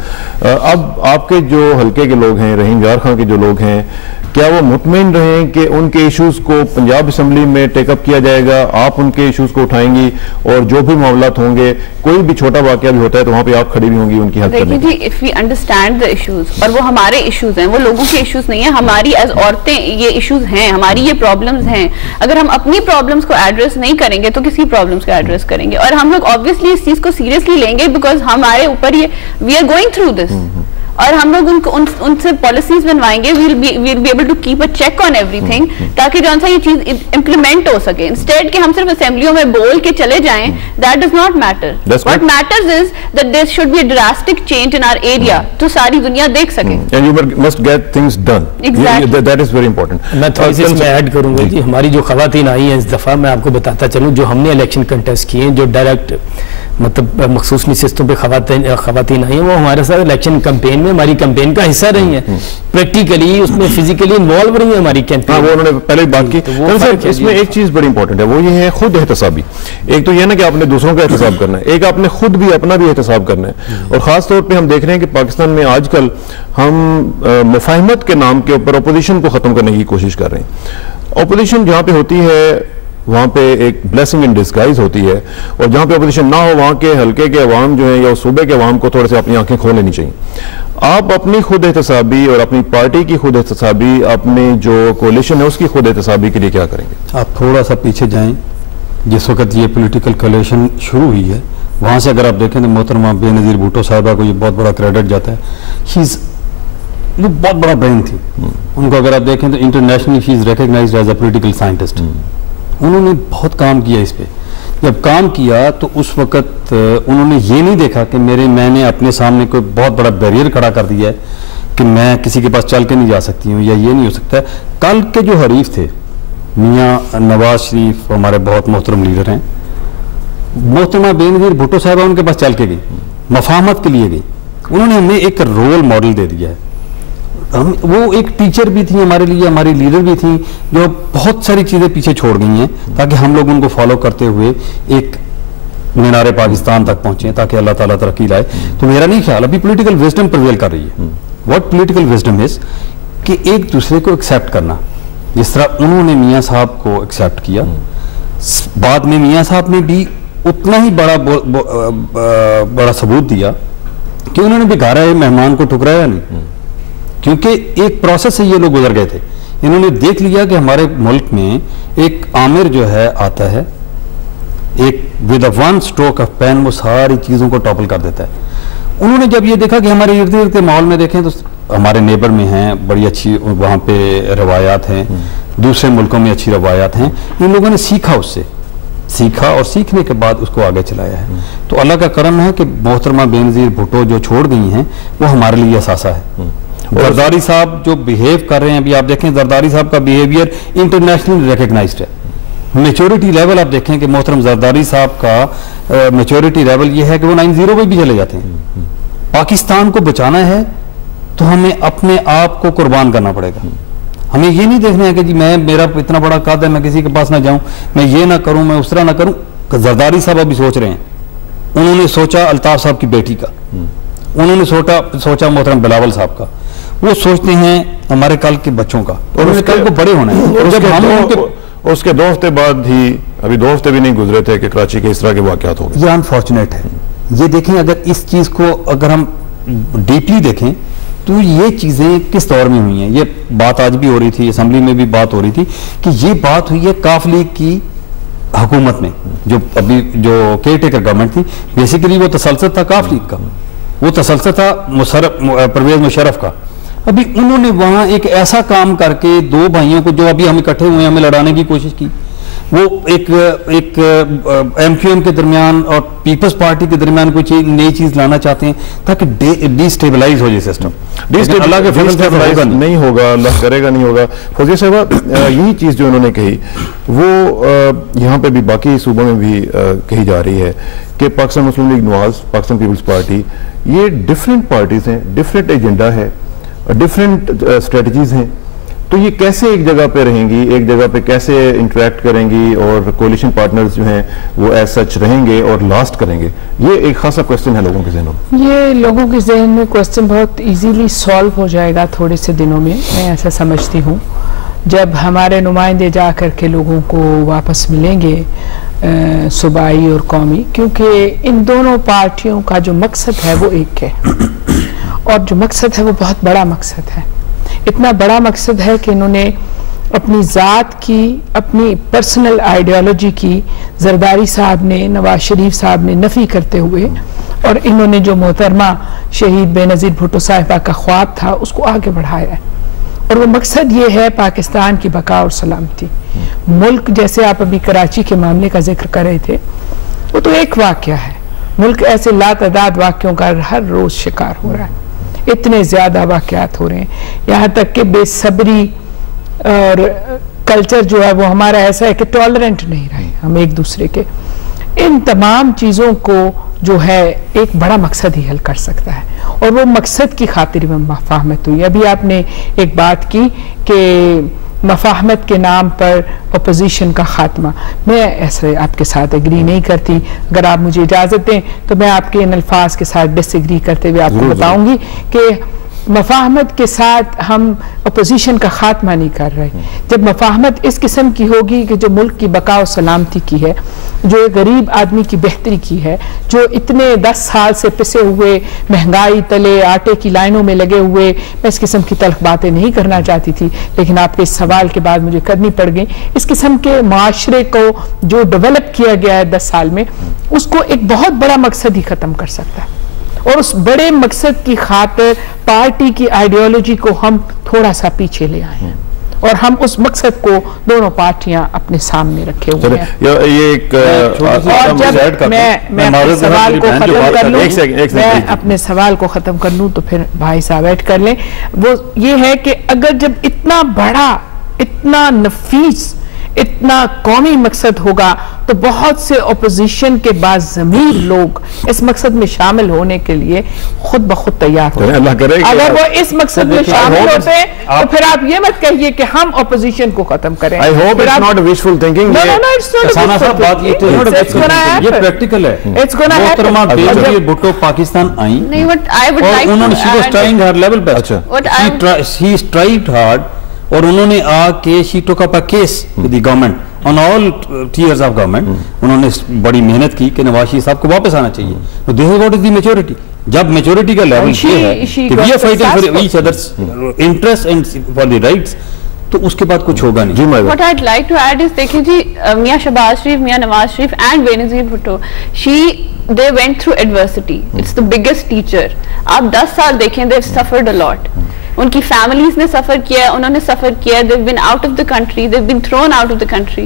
अब आपके जो हल्के के लोग हैं, रहीम यार खान के जो लोग हैं, क्या वो मुतमईन रहें कि उनके इश्यूज को पंजाब असम्बली में टेकअप किया जाएगा, आप उनके इश्यूज को उठाएंगी और जो भी मामलात होंगे, कोई भी छोटा वाकया भी होता है तो वहाँ पे आप खड़ी भी होंगी उनकी हेल्प करने के लिए? If we understand the issues, और वो हमारे इश्यूज हैं, वो लोगों के इश्यूज नहीं है, हमारी एज औरतें ये इश्यूज हैं, हमारी ये प्रॉब्लम्स हैं। अगर हम अपनी प्रॉब्लम्स को एड्रेस नहीं करेंगे तो किसी प्रॉब्लम्स को एड्रेस करेंगे, और हम लोग ऑब्वियसली इस चीज को सीरियसली लेंगे बिकॉज हमारे ऊपर ये we are going through this, और हम लोग उनको उनसे पॉलिसीज बनवाएंगे, we'll be able to keep a check on everything, ताकि जो सा ये चीज इम्प्लीमेंट हो सके। इंस्टेड कि हम सिर्फ असेंबलियों में बोल के चले जाएं, that does not matter. What matters is that there should be a drastic change in our area, तो सारी दुनिया देख सके। And you must get things done. Exactly. That is very important. मैं थोड़ी सी इसमें ऐड करूंगा जी, हमारी जो खवातीन आई हैं इस दफा, मैं आपको बताता चलूं, जो हमने इलेक्शन कंटेस्ट किए हैं, जो डायरेक्ट मतलब मखसूस नशिस्तों पे खवातीन आई हैं, वो हमारे साथ इलेक्शन कैंपेन में हमारी कैंपेन का हिस्सा रही हैं, प्रैक्टिकली उसमें फिजिकली इन्वॉल्व रही है हमारी कैंपेन। वो उन्होंने पहले बात की। तो इसमें एक चीज बड़ी इंपॉर्टेंट है, वो ये है खुद एहतसाबी। एक तो ये ना कि आपने दूसरों का एहतसाब करना है, एक आपने खुद भी अपना भी एहतसाब करना है। और खास तौर पर हम देख रहे हैं कि पाकिस्तान में आजकल हम मुफाहमत के नाम के ऊपर अपोजिशन को खत्म करने की कोशिश कर रहे हैं। अपोजिशन जहाँ पे होती है वहाँ पे एक ब्लेसिंग इन डिस्गाइज होती है, और जहाँ पे अपोजिशन ना हो वहाँ के हल्के के अवाम जो है या सूबे के अवाम को थोड़े से अपनी आंखें खोल लेनी चाहिए। आप अपनी खुद एहतसाबी और अपनी पार्टी की खुद एहतसाबी, अपनी जो कोलिशन है उसकी खुद एहतसाबी के लिए क्या करेंगे? आप थोड़ा सा पीछे जाएं, जिस वक्त ये पॉलिटिकल कोलिशन शुरू हुई है वहाँ से अगर आप देखें तो मोहतरमा बेनज़ीर भुट्टो साहिबा को ये बहुत बड़ा क्रेडिट जाता है। वो बहुत बड़ा ब्रेन थी, उनको अगर आप देखें तो internationally she is recognised as a political scientist. उन्होंने बहुत काम किया इस पे। जब काम किया तो उस वक्त उन्होंने ये नहीं देखा कि मैंने अपने सामने कोई बहुत बड़ा बैरियर खड़ा कर दिया है कि मैं किसी के पास चल के नहीं जा सकती हूँ या ये नहीं हो सकता। कल के जो हरीफ थे मियाँ नवाज शरीफ हमारे बहुत मोहतरम लीडर हैं, मोहतरमा बेनज़ीर भुट्टो साहिबा उनके पास चल के गई, मफाहमत के लिए गई। उन्होंने हमें एक रोल मॉडल दे दिया है। वो एक टीचर भी थी हमारे लिए, हमारी लीडर भी थी, जो बहुत सारी चीज़ें पीछे छोड़ गई हैं ताकि हम लोग उनको फॉलो करते हुए एक मीनारे पाकिस्तान तक पहुंचे, ताकि अल्लाह ताला तरक्की लाए। तो मेरा नहीं ख्याल, अभी पॉलिटिकल विजडम प्रिवेल कर रही है। व्हाट पॉलिटिकल विजडम इज कि एक दूसरे को एक्सेप्ट करना, जिस तरह उन्होंने मियाँ साहब को एक्सेप्ट किया, बाद में मियाँ साहब ने भी उतना ही बड़ा सबूत दिया कि उन्होंने बेगारा मेहमान को ठुकराया नहीं, क्योंकि एक प्रोसेस से ये लोग गुजर गए थे। इन्होंने देख लिया कि हमारे मुल्क में एक आमिर जो है आता है, एक with a one stroke of pen वो सारी चीज़ों को टॉपल कर देता है। उन्होंने जब ये देखा कि हमारे इर्द गिर्द के माहौल में देखें तो हमारे नेबर में हैं बड़ी अच्छी वहाँ पे रवायात हैं, दूसरे मुल्कों में अच्छी रवायात हैं, इन लोगों ने सीखा, उससे सीखा और सीखने के बाद उसको आगे चलाया है। तो अल्लाह का करम है कि मोहतरमा बेनज़ीर भुट्टो जो छोड़ गई हैं वो हमारे लिए असासा है। जरदारी साहब जो बिहेव कर रहे हैं, अभी आप देखें जरदारी साहब का बिहेवियर इंटरनेशनली रिकग्नाइज्ड है। मेच्योरिटी लेवल आप देखें कि मोहतरम जरदारी साहब का मेच्योरिटी लेवल ये है कि वो 9-0 पे भी चले जाते हैं। पाकिस्तान को बचाना है तो हमें अपने आप को कुर्बान करना पड़ेगा। हमें ये नहीं देखना है कि जी मेरा इतना बड़ा कद है, मैं किसी के पास ना जाऊं, मैं ये ना करूं, मैं उस तरह ना करूं। जरदारी साहब अभी सोच रहे हैं, उन्होंने सोचा अल्ताफ साहब की बेटी का, उन्होंने सोचा मोहतरम बिलावल साहब का, वो सोचते हैं हमारे कल के बच्चों का, और कल को बड़े होना है। उसके 2 हफ्ते बाद ही, अभी 2 हफ्ते भी नहीं गुजरे थे कि कराची के इस तरह के वाक़यात हो गए। ये अनफॉर्चुनेट है। ये देखें, अगर इस चीज़ को अगर हम डीपली देखें तो ये चीज़ें किस दौर में हुई हैं। ये बात आज भी हो रही थी, असेंबली में भी बात हो रही थी कि ये बात हुई है काफ लीग की हुकूमत में, जो अभी जो केयर टेकर गवर्नमेंट थी। बेसिकली वो तसलसल था काफ लीग का, वो तसलसल था परवेज मुशर्रफ का। अभी उन्होंने वहां एक ऐसा काम करके 2 भाइयों को, जो अभी हम इकट्ठे हुए हमें लड़ाने की कोशिश की, वो एक एमक्यूएम के दरमियान और पीपल्स पार्टी के दरमियान कोई नई चीज लाना चाहते हैं ताकि डिस्टेबलाइज हो जाए सिस्टम। अल्लाह के डिस्टेबलाइज नहीं होगा, अल्लाह करेगा नहीं होगा। फौजिया साहब, यही चीज़ जो उन्होंने कही वो यहाँ पे भी बाकी सूबों में भी कही जा रही है कि पाकिस्तान मुस्लिम league Nawaz, Pakistan peoples Party, ये डिफरेंट पार्टीज हैं, डिफरेंट एजेंडा है, डिफरेंट स्ट्रेटजीज हैं। तो ये कैसे एक जगह पे रहेंगी, एक जगह पे कैसे इंटरेक्ट करेंगी, और कोलिशन पार्टनर्स जो हैं वो एज सच रहेंगे और लास्ट करेंगे? ये एक खासा क्वेश्चन है लोगों के जहनों में। ये लोगों के जहन में क्वेश्चन बहुत इजीली सॉल्व हो जाएगा थोड़े से दिनों में, मैं ऐसा समझती हूँ, जब हमारे नुमाइंदे जा कर के लोगों को वापस मिलेंगे, सूबाई और कौमी, क्योंकि इन दोनों पार्टियों का जो मकसद है वो एक है, और जो मकसद है वो बहुत बड़ा मकसद है। इतना बड़ा मकसद है कि इन्होंने अपनी ज़ात की, अपनी पर्सनल आइडियोलॉजी की जरदारी साहब ने, नवाज शरीफ साहब ने नफ़ी करते हुए, और इन्होंने जो मोहतरमा शहीद बेनज़ीर भुट्टो साहिबा का ख्वाब था उसको आगे बढ़ाया है। और वो मकसद ये है पाकिस्तान की बका और सलामती। मुल्क, जैसे आप अभी कराची के मामले का जिक्र कर रहे थे, वो तो एक वाक़या है। मुल्क ऐसे लातादाद वाक़यों का हर रोज़ शिकार हो रहा है, इतने ज़्यादा वाक़यात हो रहे हैं, यहाँ तक कि बेसब्री और कल्चर जो है वो हमारा ऐसा है कि टॉलरेंट नहीं रहे हम एक दूसरे के। इन तमाम चीज़ों को जो है एक बड़ा मकसद ही हल कर सकता है, और वो मकसद की खातिर में मफाहमत हुई। अभी आपने एक बात की कि मफाहमत के नाम पर अपोजिशन का खात्मा, मैं ऐसे आपके साथ एग्री नहीं करती। अगर आप मुझे इजाज़त दें तो मैं आपके इन अल्फाज के साथ डिसएग्री करते हुए आपको बताऊंगी कि मफाहमत के साथ हम अपोजिशन का खात्मा नहीं कर रहे। जब मफाहमत इस किस्म की होगी कि जो मुल्क की बका और सलामती की है, जो एक गरीब आदमी की बेहतरी की है, जो इतने 10 साल से पिसे हुए महंगाई तले आटे की लाइनों में लगे हुए, मैं इस किस्म की तल्ख बातें नहीं करना चाहती थी, लेकिन आपके इस सवाल के बाद मुझे करनी पड़ गई। इस किस्म के माशरे को जो डेवलप किया गया है 10 साल में, उसको एक बहुत बड़ा मकसद ही ख़त्म कर सकता है, और उस बड़े मकसद की खातिर पार्टी की आइडियोलॉजी को हम थोड़ा सा पीछे ले आए हैं, और हम उस मकसद को दोनों पार्टियां अपने सामने रखे हुए हैं। ये एक और जब मैं अपने सवाल को खत्म कर लूं, मैं अपने सवाल को खत्म कर लूं तो फिर भाई साहब ऐड कर लें। वो ये है कि अगर जब इतना बड़ा, इतना नफीस, इतना कौमी मकसद होगा तो बहुत से ओपोजिशन के बाद ज़मीर लोग इस मकसद में शामिल होने के लिए खुद ब खुद तैयार हो। अगर वो इस मकसद में शामिल होते हैं तो फिर आप ये मत कहिए कि हम ओपोजिशन को खत्म करें। I hope it's not wishful thinking. ये प्रैक्टिकल है। It's gonna happen. Bhutto Pakistan I नहीं, बट आई वुड लाइक उन्होंने she was trying her level best, she strived hard, और उन्होंने आके she took up a case with the government on all tiers of government. उन्होंने बड़ी मेहनत की कि नवाज शरीफ साहब को वापस आना चाहिए। तो this is what is the maturity. जब मैच्योरिटी का लेवल ये है कि we are fighting for each others interest and for the rights, तो उसके बाद कुछ होगा नहीं। What I'd like to add is, देखिए जी, Mian Shahbaz Sharif, Mian Nawaz Sharif and Benazir Bhutto, they went through adversity. It's the biggest teacher. आप 10 साल देखें, they've suffered a lot. उनकी फैमिलीज ने सफर किया, उन्होंने सफर किया, they've been out of the country, they've been thrown out of the country.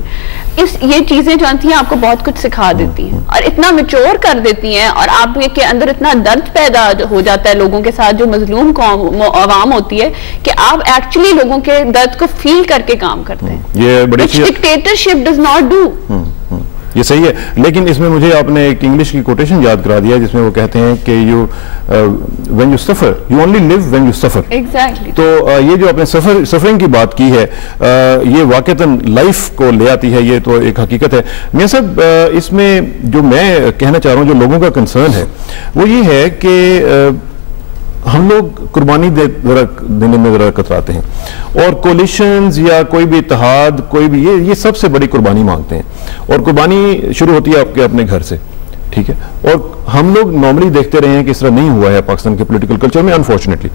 ये चीजें जो आती हैं आपको बहुत कुछ सिखा देती हैं और इतना मैच्योर कर देती हैं, और आपके अंदर इतना दर्द पैदा हो जाता है लोगों के साथ, जो मजलूम कौम आवाम होती है, कि आप एक्चुअली लोगों के दर्द को फील करके काम करते हैं। ये बड़ी डिक्टेटरशिप डज नॉट डू। ये सही है, लेकिन इसमें मुझे आपने एक इंग्लिश की कोटेशन याद करा दिया जिसमें वो कहते हैं कि you when you suffer you only live when you suffer. Exactly. तो ये जो आपने सफरिंग की बात की है, ये वाकईतन लाइफ को ले आती है, ये तो एक हकीकत है। मियां साहब, इसमें जो मैं कहना चाह रहा हूँ, जो लोगों का कंसर्न है वो ये है कि हम लोग कुर्बानी देने में जरा कतराते हैं, और कोलिशंस या कोई भी इत्तेहाद, कोई भी ये सबसे बड़ी कुर्बानी मांगते हैं, और कुर्बानी शुरू होती है आपके अपने घर से, ठीक है। और हम लोग नॉर्मली देखते रहे हैं कि इस तरह नहीं हुआ है पाकिस्तान के पॉलिटिकल कल्चर में, अनफॉर्चुनेटली।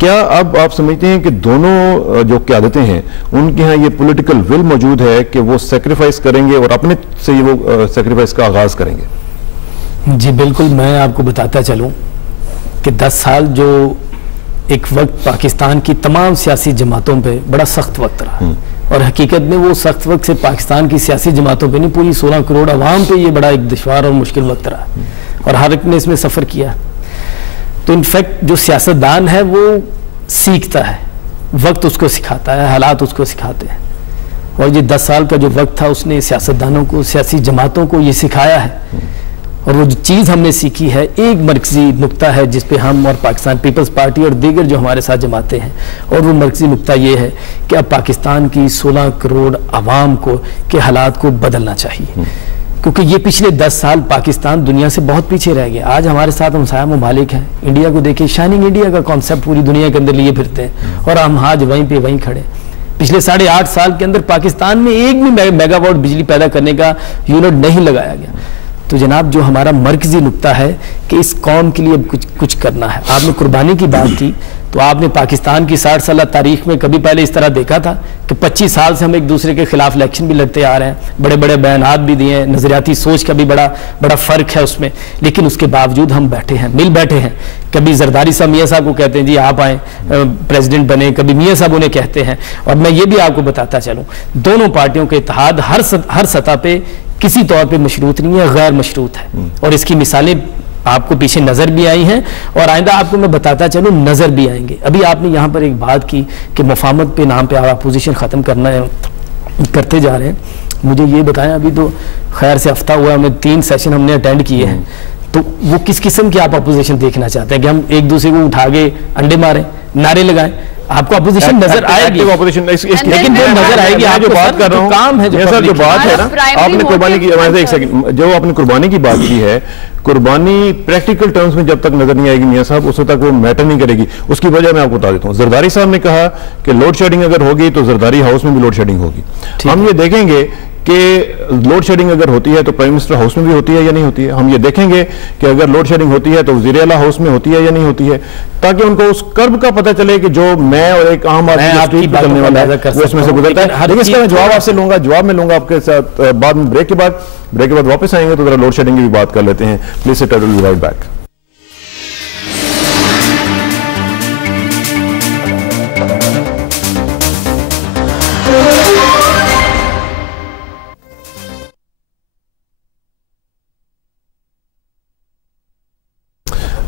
क्या अब आप समझते हैं कि दोनों जो क़यादतें हैं उनके यहाँ ये पॉलिटिकल विल मौजूद है कि वो सेक्रीफाइस करेंगे और अपने से ही वो सेक्रीफाइस का आगाज करेंगे? जी बिल्कुल, मैं आपको बताता चलूँ कि 10 साल जो एक वक्त पाकिस्तान की तमाम सियासी जमातों पे बड़ा सख्त वक्त रहा, और हकीकत में वो सख्त वक्त से पाकिस्तान की सियासी जमातों पे नहीं, पूरी 16 करोड़ आवाम पे ये बड़ा एक दुश्वार और मुश्किल वक्त रहा, और हर एक ने इसमें सफ़र किया। तो इनफैक्ट जो सियासतदान है वो सीखता है, वक्त उसको सिखाता है, हालात उसको सिखाते हैं, और ये 10 साल का जो वक्त था उसने सियासतदानों को, सियासी जमातों को ये सिखाया है। और वो जो चीज़ हमने सीखी है, एक मरकजी नुक्ता है जिस पे हम और पाकिस्तान पीपल्स पार्टी और दीगर जो हमारे साथ जमाते हैं, और वो मरकजी नुक्ता ये है कि अब पाकिस्तान की 16 करोड़ आवाम को के हालात को बदलना चाहिए, क्योंकि ये पिछले 10 साल पाकिस्तान दुनिया से बहुत पीछे रह गया। आज हमारे साथ हमसाया ममालिक हैं, इंडिया को देखिए, शाइनिंग इंडिया का कॉन्सेप्ट पूरी दुनिया के अंदर लिए फिरते हैं, और हम आज वहीं पे वहीं खड़े। पिछले 8.5 साल के अंदर पाकिस्तान में एक भी मेगावाट बिजली पैदा करने का यूनिट नहीं लगाया गया। तो जनाब, जो हमारा मरकजी नुक्ता है कि इस कौम के लिए कुछ करना है। आपने कुर्बानी की बात की, तो आपने पाकिस्तान की 60 साल तारीख में कभी पहले इस तरह देखा था कि 25 साल से हम एक दूसरे के खिलाफ इलेक्शन भी लड़ते आ रहे हैं, बड़े बड़े बयानात भी दिए हैं, नजरियाती सोच का भी बड़ा फर्क है उसमें, लेकिन उसके बावजूद हम बैठे हैं, मिल बैठे हैं। कभी जरदारी साहब मियाँ साहब को कहते हैं जी आप आए प्रेसिडेंट बने, कभी मियाँ साहब उन्हें कहते हैं। और मैं ये भी आपको बताता चलूँ, दोनों पार्टियों के इत्तेहाद हर सतह पे किसी तौर पे मशरूत नहीं है, गैर मशरूत है, और इसकी मिसालें आपको पीछे नजर भी आई हैं, और आइंदा आपको मैं बताता चलूँ नजर भी आएंगे। अभी आपने यहाँ पर एक बात की कि मुफाहमत पे नाम पे आप अपोजिशन ख़त्म करते जा रहे हैं। मुझे ये बताएं, अभी तो खैर से हफ्ता हुआ, हमें 3 सेशन हमने अटेंड किए हैं, तो वो किस किस्म की आप अपोजिशन देखना चाहते हैं कि हम एक दूसरे को उठा के अंडे मारें, नारे लगाएं? आपको अपोजिशन नजर आएगी, ऑपोजिशन, लेकिन जो नजर आएगी, जो बात कर रहा हूँ काम है, जो बात है ना, आपने कुर्बानी की, एक सेकंड, जो आपने कुर्बानी की बात की है, कुर्बानी प्रैक्टिकल टर्म्स में जब तक नजर नहीं आएगी मियां साहब, उस वक्त तक वो मैटर नहीं करेगी। उसकी वजह मैं आपको बता देता हूँ। जरदारी साहब ने कहा कि लोड शेडिंग अगर होगी तो जरदारी हाउस में भी लोड शेडिंग होगी। हम ये देखेंगे कि लोड शेडिंग अगर होती है तो प्राइम मिनिस्टर हाउस में भी होती है या नहीं होती है। हम ये देखेंगे कि अगर लोड शेडिंग होती है तो वज़ीर आला हाउस में होती है या नहीं होती है, ताकि उनको उस कर्ब का पता चले कि जो मैं और एक आम आदमी चलने वाला है वो उसमें से गुजरता है। लेकिन इसका मैं जवाब आपसे लूंगा, जवाब में लूंगा आपके साथ बाद में, ब्रेक के बाद वापस आएंगे तो जरा लोड शेडिंग की भी बात कर लेते हैं। Please sit, I will be right back.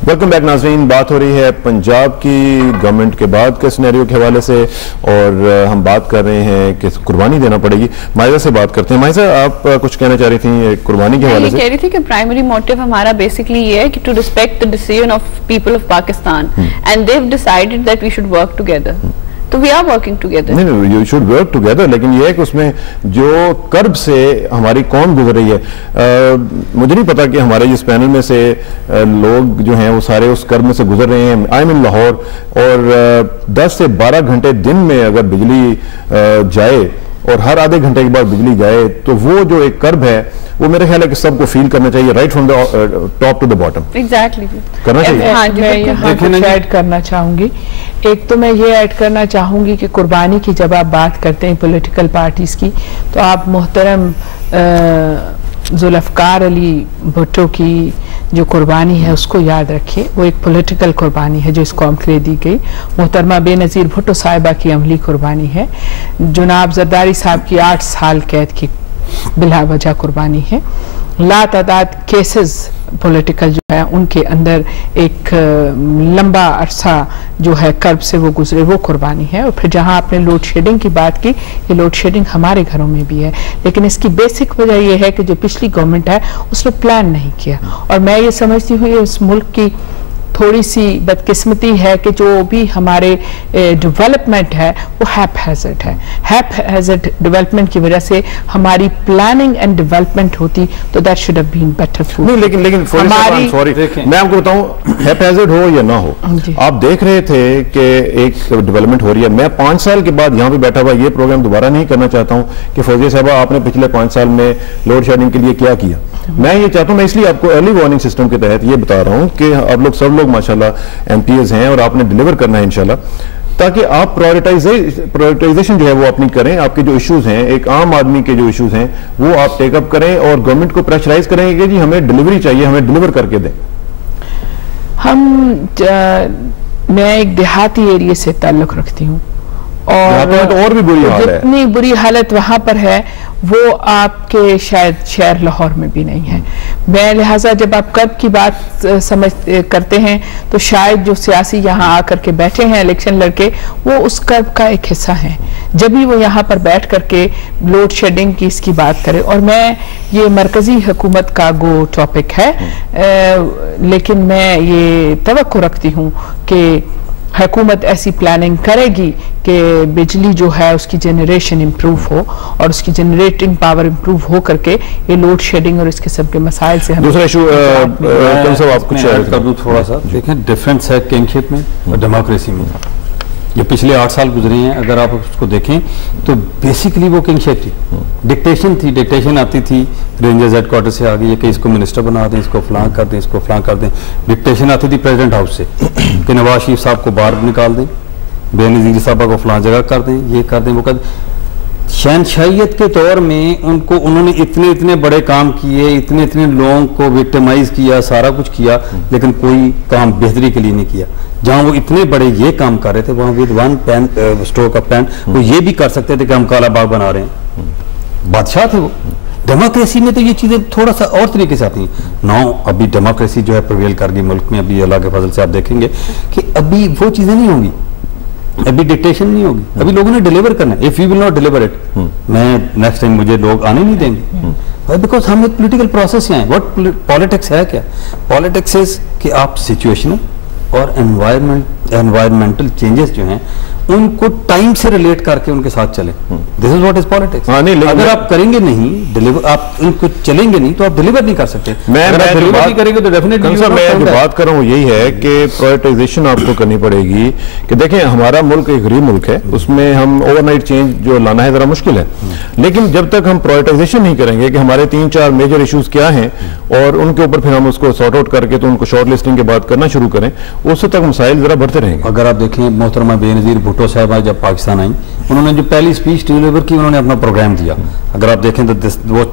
Welcome back नाज़रीन। बात हो रही है पंजाब की गवर्नमेंट के बाद के सिनेरियो के हवाले से, और हम बात कर रहे हैं कि कुर्बानी देना पड़ेगी। माइजा से बात करते हैं। माइजा, आप कुछ कहना चाह रही थी कुर्बानी के हवाले से? कह रही थी कि प्राइमरी मोटिव हमारा बेसिकली ये है कि to respect the decision of people of Pakistan, and they have decided that we should work together, तो वी आर वर्किंग टुगेदर। नहीं, यू शुड वर्क टुगेदर, लेकिन ये है कि उसमें जो कर्ब से हमारी कौम गुजर रही है, मुझे नहीं पता कि हमारे जिस पैनल में से लोग जो हैं वो सारे उस कर्ब में से गुजर रहे हैं। आई एम इन लाहौर, और 10 से 12 घंटे दिन में अगर बिजली जाए और हर आधे घंटे के बाद बिजली जाए, तो वो जो एक कर्ब है वो मेरे ख्याल है कि सबको फील करना चाहिए, right from the top to the bottom. Exactly करना चाहिए। हाँ, मैं यहाँ कुछ ऐड करना चाहूंगी। एक तो मैं ये ऐड करना चाहूंगी कि कुर्बानी की जब आप बात करते हैं पॉलिटिकल पार्टीज की, तो आप मोहतरम जुल्फ़कार अली भुट्टो की जो कुर्बानी है उसको याद रखिए। वो एक पॉलिटिकल कुर्बानी है जो इस कौम के लिए दी गई। मोहतरमा बेनज़ीर भुट्टो साहिबा की अमली कुर्बानी है। जनाब जरदारी साहब की 8 साल कैद की बिला वजह कुर्बानी है। लातादाद केसेस पॉलिटिकल जो है उनके अंदर एक लंबा अरसा जो है कर्ब से वो गुजरे, वो कुर्बानी है। और फिर जहां आपने लोड शेडिंग की बात की, ये लोड शेडिंग हमारे घरों में भी है, लेकिन इसकी बेसिक वजह यह है कि जो पिछली गवर्नमेंट है उसने प्लान नहीं किया। और मैं ये समझती हूँ इस मुल्क की थोड़ी सी बदकिस्मती है कि जो भी हमारे डेवलपमेंट है वो हैपहैज़र्ड है। हैपहैज़र्ड डेवलपमेंट की वजह से हमारी प्लानिंग एंड डेवलपमेंट होती तो that should have been better for. नहीं, लेकिन हमारी, सॉरी, मैं आपको बताऊं, हैपहैज़र्ड हो या ना हो, आप देख रहे थे कि एक डेवलपमेंट हो रही है। मैं 5 साल के बाद यहाँ पे बैठा हुआ ये प्रोग्राम दोबारा नहीं करना चाहता हूँ कि फौजिया साहबा आपने पिछले 5 साल में लोड शेडिंग के लिए क्या किया। मैं ये चाहता हूँ, मैं इसलिए आपको अर्ली वार्निंग सिस्टम के तहत ये बता रहा हूँ कि आप लोग सब लोग माशाल्लाह एमपीएस हैं और आपने डिलीवर करना है इंशाल्लाह, ताकि आप प्रायोरिटाइजेशन जो है वो अपनी करें। आपके जो इश्यूज हैं, एक आम आदमी के जो इश्यूज हैं वो आप टेकअप करें और गवर्नमेंट को प्रेशराइज करेंगे कि जी हमें डिलीवरी चाहिए, हमें डिलीवर करके दें। मैं एक देहाती एरिया से ताल्लुक रखती हूँ और भी बुरी हालत है। जितनी बुरी हालत वहां पर है वो आपके शायद शहर लाहौर में भी नहीं है। मैं लिहाजा जब आप कर्ब की बात समझ करते हैं तो शायद जो सियासी यहाँ आकर के बैठे हैं इलेक्शन लड़के, वो उस कर्ब का एक हिस्सा हैं। जब भी वो यहाँ पर बैठ करके लोड शेडिंग की इसकी बात करें, और मैं ये मरकजी हुकूमत का गो टॉपिक है, लेकिन मैं ये तवक्को रखती हूँ कि हुकूमत ऐसी प्लानिंग करेगी कि बिजली जो है उसकी जनरेशन इम्प्रूव हो और उसकी जनरेटिंग पावर इम्प्रूव हो करके ये लोड शेडिंग और इस किस्म के मसाइल से हम। दूसरा इशू आप कुछ ऐड कर दूं थोड़ा सा। देखें, डिफरेंस है किंगशिप में और डेमोक्रेसी में। जो पिछले 8 साल गुजरे हैं, अगर आप उसको देखें तो बेसिकली वो किंगशिप थी, डिक्टेशन थी। डिक्टेशन आती थी रेंजर्स हेडक्वार्टर से आ गई कि इसको मिनिस्टर बना दें, इसको फलां कर दें, इसको फलां कर दें। डिक्टेशन आती थी प्रेसिडेंट हाउस से कि नवाज शरीफ साहब को बाहर निकाल दें, बेनज़ीर साहबा को फलां जगह कर दें, ये कर दें, वो कर दें। शहनशाहियत के तौर में उन्होंने इतने बड़े काम किए, इतने लोगों को विक्टिमाइज किया, सारा कुछ किया, लेकिन कोई काम बेहतरी के लिए नहीं किया। जहां वो इतने बड़े ये काम कर रहे थे, वहां with one pen stroke of pen वो ये भी कर सकते थे कि हम काला बाग बना रहे हैं। बादशाह थे वो। डेमोक्रेसी में तो ये चीजें थोड़ा सा और तरीके से आती हैं। नाउ अभी डेमोक्रेसी जो है प्रिवेल कर गई मुल्क में। अभी अल्लाह के फजल से आप देखेंगे कि अभी वो चीजें नहीं होंगी, अभी डिक्टेशन नहीं होगी, अभी लोगों ने डिलीवर करना है। If you will not deliver it, मैं नेक्स्ट टाइम मुझे लोग आने नहीं देंगे, बिकॉज हम एक पोलिटिकल प्रोसेस हैं। व्हाट पॉलिटिक्स है क्या? पॉलिटिक्स इज कि आप सिचुएशनल और एनवायरमेंटल चेंजेस जो हैं उनको टाइम से रिलेट करके उनके साथ चले। This is what is politics. अगर आप करेंगे नहीं डिलीवर, आप इनको चलेंगे नहीं तो आप डिलीवर नहीं कर सकते। मैं करेंगे तो डेफिनेटली मैं जो बात कर रहा हूँ यही है कि प्रायोरिटाइजेशन आपको करनी पड़ेगी कि देखें हमारा मुल्क एक गरीब मुल्क है, उसमें हम ओवरनाइट चेंज जो लाना है जरा मुश्किल है, लेकिन जब तक हम प्रायोरिटाइजेशन नहीं करेंगे कि हमारे 3-4 मेजर इश्यूज क्या हैं और उनके ऊपर फिर हम उसको सॉर्ट आउट करके तो उनको शॉर्ट लिस्टिंग के बाद करना शुरू करें, उससे तक मसाइल जरा बढ़ते रहेंगे। अगर आप देखें मोहतरमा बेनज़ीर भुट्टो साहबा जब पाकिस्तान आई, उन्होंने जो पहली स्पीच डिलीवर की, उन्होंने अपना प्रोग्राम दिया। अगर आप देखें तो वो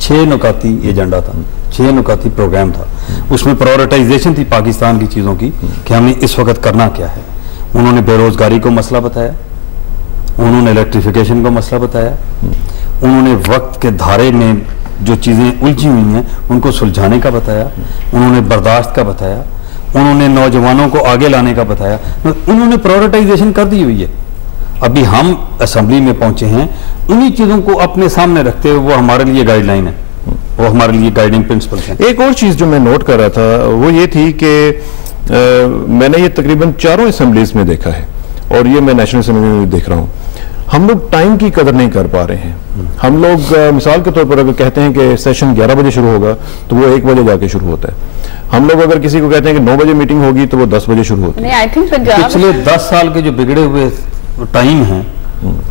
6 नुकाती एजेंडा था, 6 नुकाती प्रोग्राम था। उसमें प्रायोरिटाइजेशन थी पाकिस्तान की चीज़ों की कि हमें इस वक्त करना क्या है। उन्होंने बेरोजगारी को मसला बताया, उन्होंने इलेक्ट्रिफिकेशन को मसला बताया, उन्होंने वक्त के धारे में जो चीज़ें उलझी हुई हैं उनको सुलझाने का बताया, उन्होंने बर्दाश्त का बताया, उन्होंने नौजवानों को आगे लाने का बताया। उन्होंने प्रायोरिटाइजेशन कर दी हुई है। अभी हम असेंबली में पहुंचे हैं, उन्हीं चीज़ों को अपने सामने रखते हुए वो हमारे लिए गाइडलाइन है, वो हमारे लिए गाइडिंग प्रिंसिपल्स हैं। एक और चीज़ जो मैं नोट कर रहा था वो ये थी कि मैंने ये तकरीबन 4 असेंबलीज में देखा है और ये मैं नेशनल असेंबली में भी देख रहा हूँ, हम लोग टाइम की कदर नहीं कर पा रहे हैं। हम लोग मिसाल के तौर पर अगर कहते हैं कि सेशन 11 बजे शुरू होगा तो वो 1 बजे जाके शुरू होता है। हम लोग अगर किसी को कहते हैं कि 9 बजे मीटिंग होगी तो वो 10 बजे शुरू होती है। आई थिंक पिछले 10 साल के जो बिगड़े हुए टाइम हैं,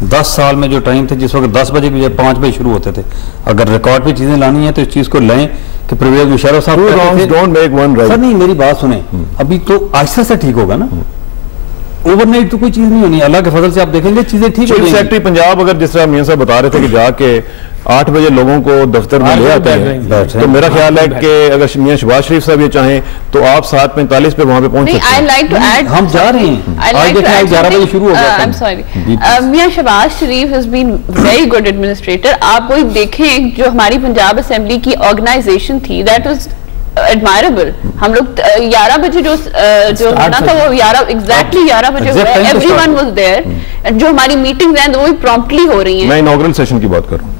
10 साल में जो टाइम थे जिस वक्त 10 बजे के 5 बजे शुरू होते थे, अगर रिकॉर्ड पे चीजें लानी है तो इस चीज को लें कि परवेज मुशर्रफ साहब सर नहीं, मेरी बात सुने, अभी तो आहिस्ता से ठीक होगा ना, ओवरनाइट तो कोई चीज नहीं होनी। अल्लाह के फजल से आप देखेंगे चीजें ठीक हो जाएंगी। सेक्रेटरी पंजाब अगर जिस तरह मियां साहब बता रहे थे कि जाके 8 बजे लोगों को दफ्तर में ले आते हैं, तो मेरा ख्याल है कि अगर मियां शहबाज शरीफ साहब ये चाहें तो आप 7:45 पे वहां पे पहुंच सकते हैं। हम जा रहे हैं, आज देखिए 11 बजे शुरू होगा। आई एम सॉरी, मियां Shahbaz Sharif has been very good administrator. आप वही देखें जो हमारी पंजाब असेंबली की ऑर्गेनाइजेशन थी, दैट वाज एडमायरेबल। हम लोग 11 बजे जो होना था वो 11 बजे हुआ, एवरीवन वाज देयर। जो हमारी मीटिंग्स हैं वो भी प्रॉम्प्टली हो रही हैं। मैं इनॉग्रल सेशन की बात कर रहा हूँ,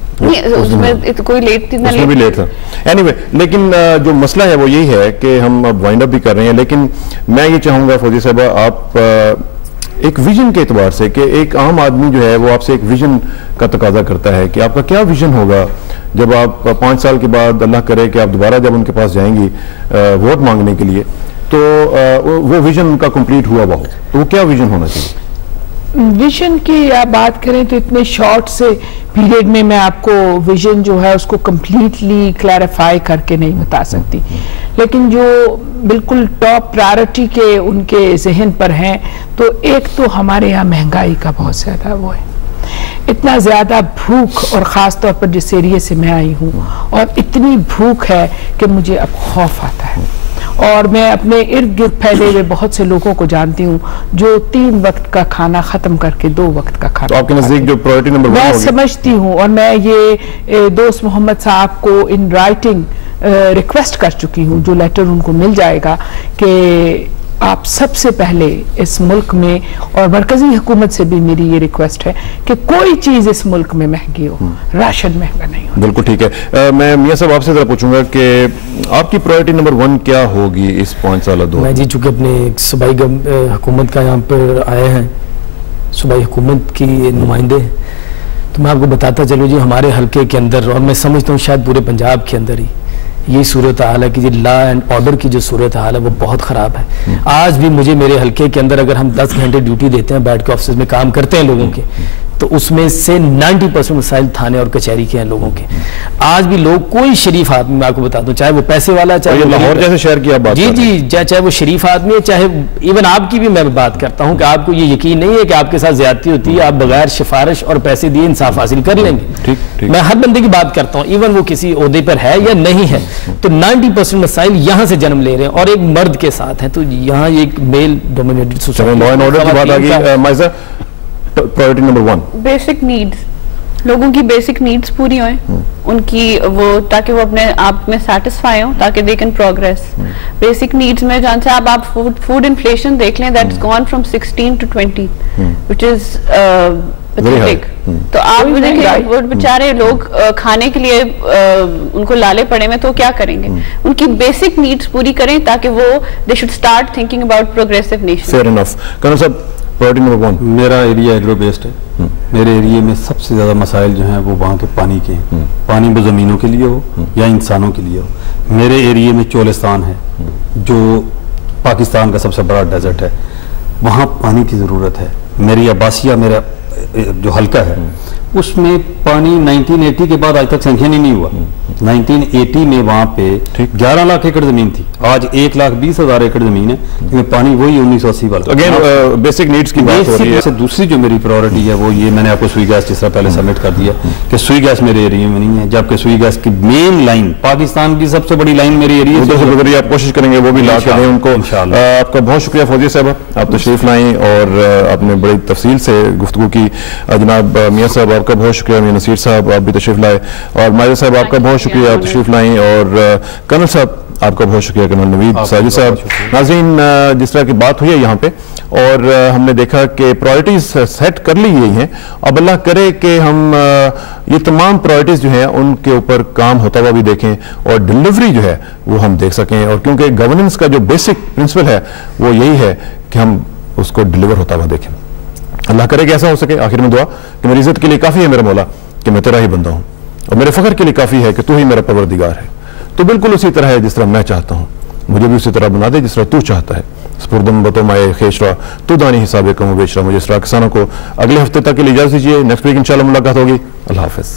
उसमें तो कोई लेट थी ना, उसमें भी लेट था। एनीवे, लेकिन जो मसला है वो यही है कि हम अब वाइंड अप भी कर रहे हैं, लेकिन मैं ये चाहूंगा फौजी साहब आप एक विजन के एतबार से कि एक आम आदमी जो है वो आपसे एक विजन का तकाजा करता है कि आपका क्या विजन होगा जब आप 5 साल के बाद अल्लाह करे कि आप दोबारा जब उनके पास जाएंगी वोट मांगने के लिए, तो वो विजन उनका कंप्लीट हुआ हुआ हो, तो वो क्या विजन होना चाहिए? विजन की आप बात करें तो इतने शॉर्ट से पीरियड में मैं आपको विजन जो है उसको कंप्लीटली क्लैरिफाई करके नहीं बता सकती, लेकिन जो बिल्कुल टॉप प्रायोरिटी के उनके जहन पर हैं, तो एक तो हमारे यहाँ महंगाई का बहुत ज़्यादा वो है, इतना ज़्यादा भूख, और ख़ास तौर पर जिस एरिया से मैं आई हूँ, और इतनी भूख है कि मुझे अब खौफ आता है। और मैं अपने इर्द गिर्द फैले हुए बहुत से लोगों को जानती हूँ जो 3 वक्त का खाना ख़त्म करके 2 वक्त का खाना। तो आपके नज़दीक जो प्रायोरिटी नंबर 1 मैं समझती हूँ, और मैं ये दोस्त मोहम्मद साहब को इन राइटिंग रिक्वेस्ट कर चुकी हूँ, जो लेटर उनको मिल जाएगा कि आप सबसे पहले इस मुल्क में, और मरकजी हुकूमत से भी मेरी ये रिक्वेस्ट है कि कोई चीज़ इस मुल्क में महंगी हो, राशन महंगा नहीं हो। बिल्कुल ठीक है। मैं मियां साहब आपसे जरा पूछूंगा कि आपकी प्रायोरिटी नंबर 1 क्या होगी इस 5 साल दौर? मैं जी चूँकि अपने सूबाई हुकूमत का यहाँ पर आए हैं, सूबाई हुकूमत की नुमाइंदे हैं, तो मैं आपको बताता चलूँ जी हमारे हल्के के अंदर, और मैं समझता हूँ शायद पूरे पंजाब के अंदर ही ये सूरत हाल है कि जी लॉ एंड ऑर्डर की जो सूरत हाल है वो बहुत ख़राब है। आज भी मुझे मेरे हल्के के अंदर अगर हम 10 घंटे ड्यूटी देते हैं, बैठ के ऑफिस में काम करते हैं लोगों के, तो उसमें से 90% मसाइल थाने और कचहरी के हैं लोगों के। आज भी लोग, कोई शरीफ आदमी, मैं आपको बता दूं, चाहे वो पैसे वाला, चाहे लाहौर जैसे शहर की आप बात जी जी, चाहे वो शरीफ आदमी है, चाहे इवन आपकी भी मैं बात करता हूं कि आपको ये यकीन नहीं है कि आपके साथ ज्यादती होती है, आप बगैर सिफारिश और पैसे दिए इंसाफ हासिल कर लेंगे। ठीक। मैं हर बंदे की बात करता हूँ, इवन वो किसी ओहदे पर है या नहीं है, तो 90% मसाइल यहाँ से जन्म ले रहे हैं, और एक मर्द के साथ है। तो यहाँ एक male dominated society, law and order की बात आ गई। प्रायोरिटी नंबर 1 बेसिक नीड्स, लोगों की बेसिक नीड्स पूरी होएं, उनकी वो, ताकि वो अपने आप में सेटिस्फाई हो, ताकि they can progress. Basic needs में जान से आप फूड इन्फ्लेशन देख लें, that's gone from 16 to 20, which is pathetic. तो आप देखें वो बेचारे लोग खाने के लिए उनको लाले पड़े में, तो क्या करेंगे? उनकी बेसिक नीड्स पूरी करें ताकि वो they should start thinking about progressive nation. Fair enough. Colonel साहब, प्रायोरिटी नंबर 1? मेरा एरिया एग्रो बेस्ड है। मेरे एरिया में सबसे ज़्यादा मसाइल जो हैं वो वहाँ के पानी के हैं। पानी वो ज़मीनों के लिए हो या इंसानों के लिए हो। मेरे एरिया में चोलिस्तान है जो पाकिस्तान का सबसे बड़ा डेजर्ट है, वहाँ पानी की ज़रूरत है। मेरी अब्बासिया, मेरा जो हल्का है उसमें पानी 1980 के बाद आज तक सैंक्शन ही नहीं हुआ। 1980 में वहाँ पे 11 लाख एकड़ जमीन थी, आज 1,20,000 एकड़ जमीन है, लेकिन पानी वही 1980 वाला। अगेन बेसिक नीड्स की बात हो रही है। दूसरी जो मेरी प्रायोरिटी है वो ये, मैंने आपको सुई गैस जिस तरह पहले सबमिट कर दिया कि सुई गैस मेरे एरिया में नहीं है, जबकि सुई गैस की मेन लाइन, पाकिस्तान की सबसे बड़ी लाइन मेरे एरिया से आप कोशिश करेंगे वो भी ला के दें उनको। आपका बहुत शुक्रिया फौजिया साहब, आप तशरीफ लाई और आपने बड़ी तफसील से गुफ्तगू की। जनाब मियाँ साहब आपका बहुत शुक्रिया, मियाँ नसीर साहब आप भी तशरीफ लाए, और माहिर साहब आपका बहुत शुक्रिया, आप तशरीफ लाई, और कर्नल साहब आपका बहुत शुक्रिया, कर्नल नवीद साजिद साहब। नाज़रीन, जिस तरह की बात हुई है यहाँ पे और हमने देखा कि प्रायोरिटीज सेट कर ली गई हैं, अब अल्लाह करे कि हम ये तमाम प्रायोरिटीज जो हैं उनके ऊपर काम होता हुआ भी देखें और डिलीवरी जो है वो हम देख सकें। और क्योंकि गवर्नेंस का जो बेसिक प्रिंसिपल है वो यही है कि हम उसको डिलीवर होता हुआ देखें। अल्लाह करे कि ऐसा हो सके। आखिर में दुआ कि मेरी इज्जत के लिए काफ़ी है मेरा मौला कि मैं तेरा ही बंदा हूँ, और मेरे फ़ख्र के लिए काफ़ी है कि तू ही मेरा परवरदिगार है। तो बिल्कुल उसी तरह है जिस तरह मैं चाहता हूँ, मुझे भी उसी तरह बना दे जिस तरह तू चाहता है। स्पुरदम बतो माए खेशरा तू दानी हिसाब कम बेचरा। मुझे इस तरह किसानों को अगले हफ्ते तक के लिए इजाज़त दीजिए। नेक्स्ट वीक इंशाल्लाह मुलाकात होगी। अल्लाह हाफ़िज़।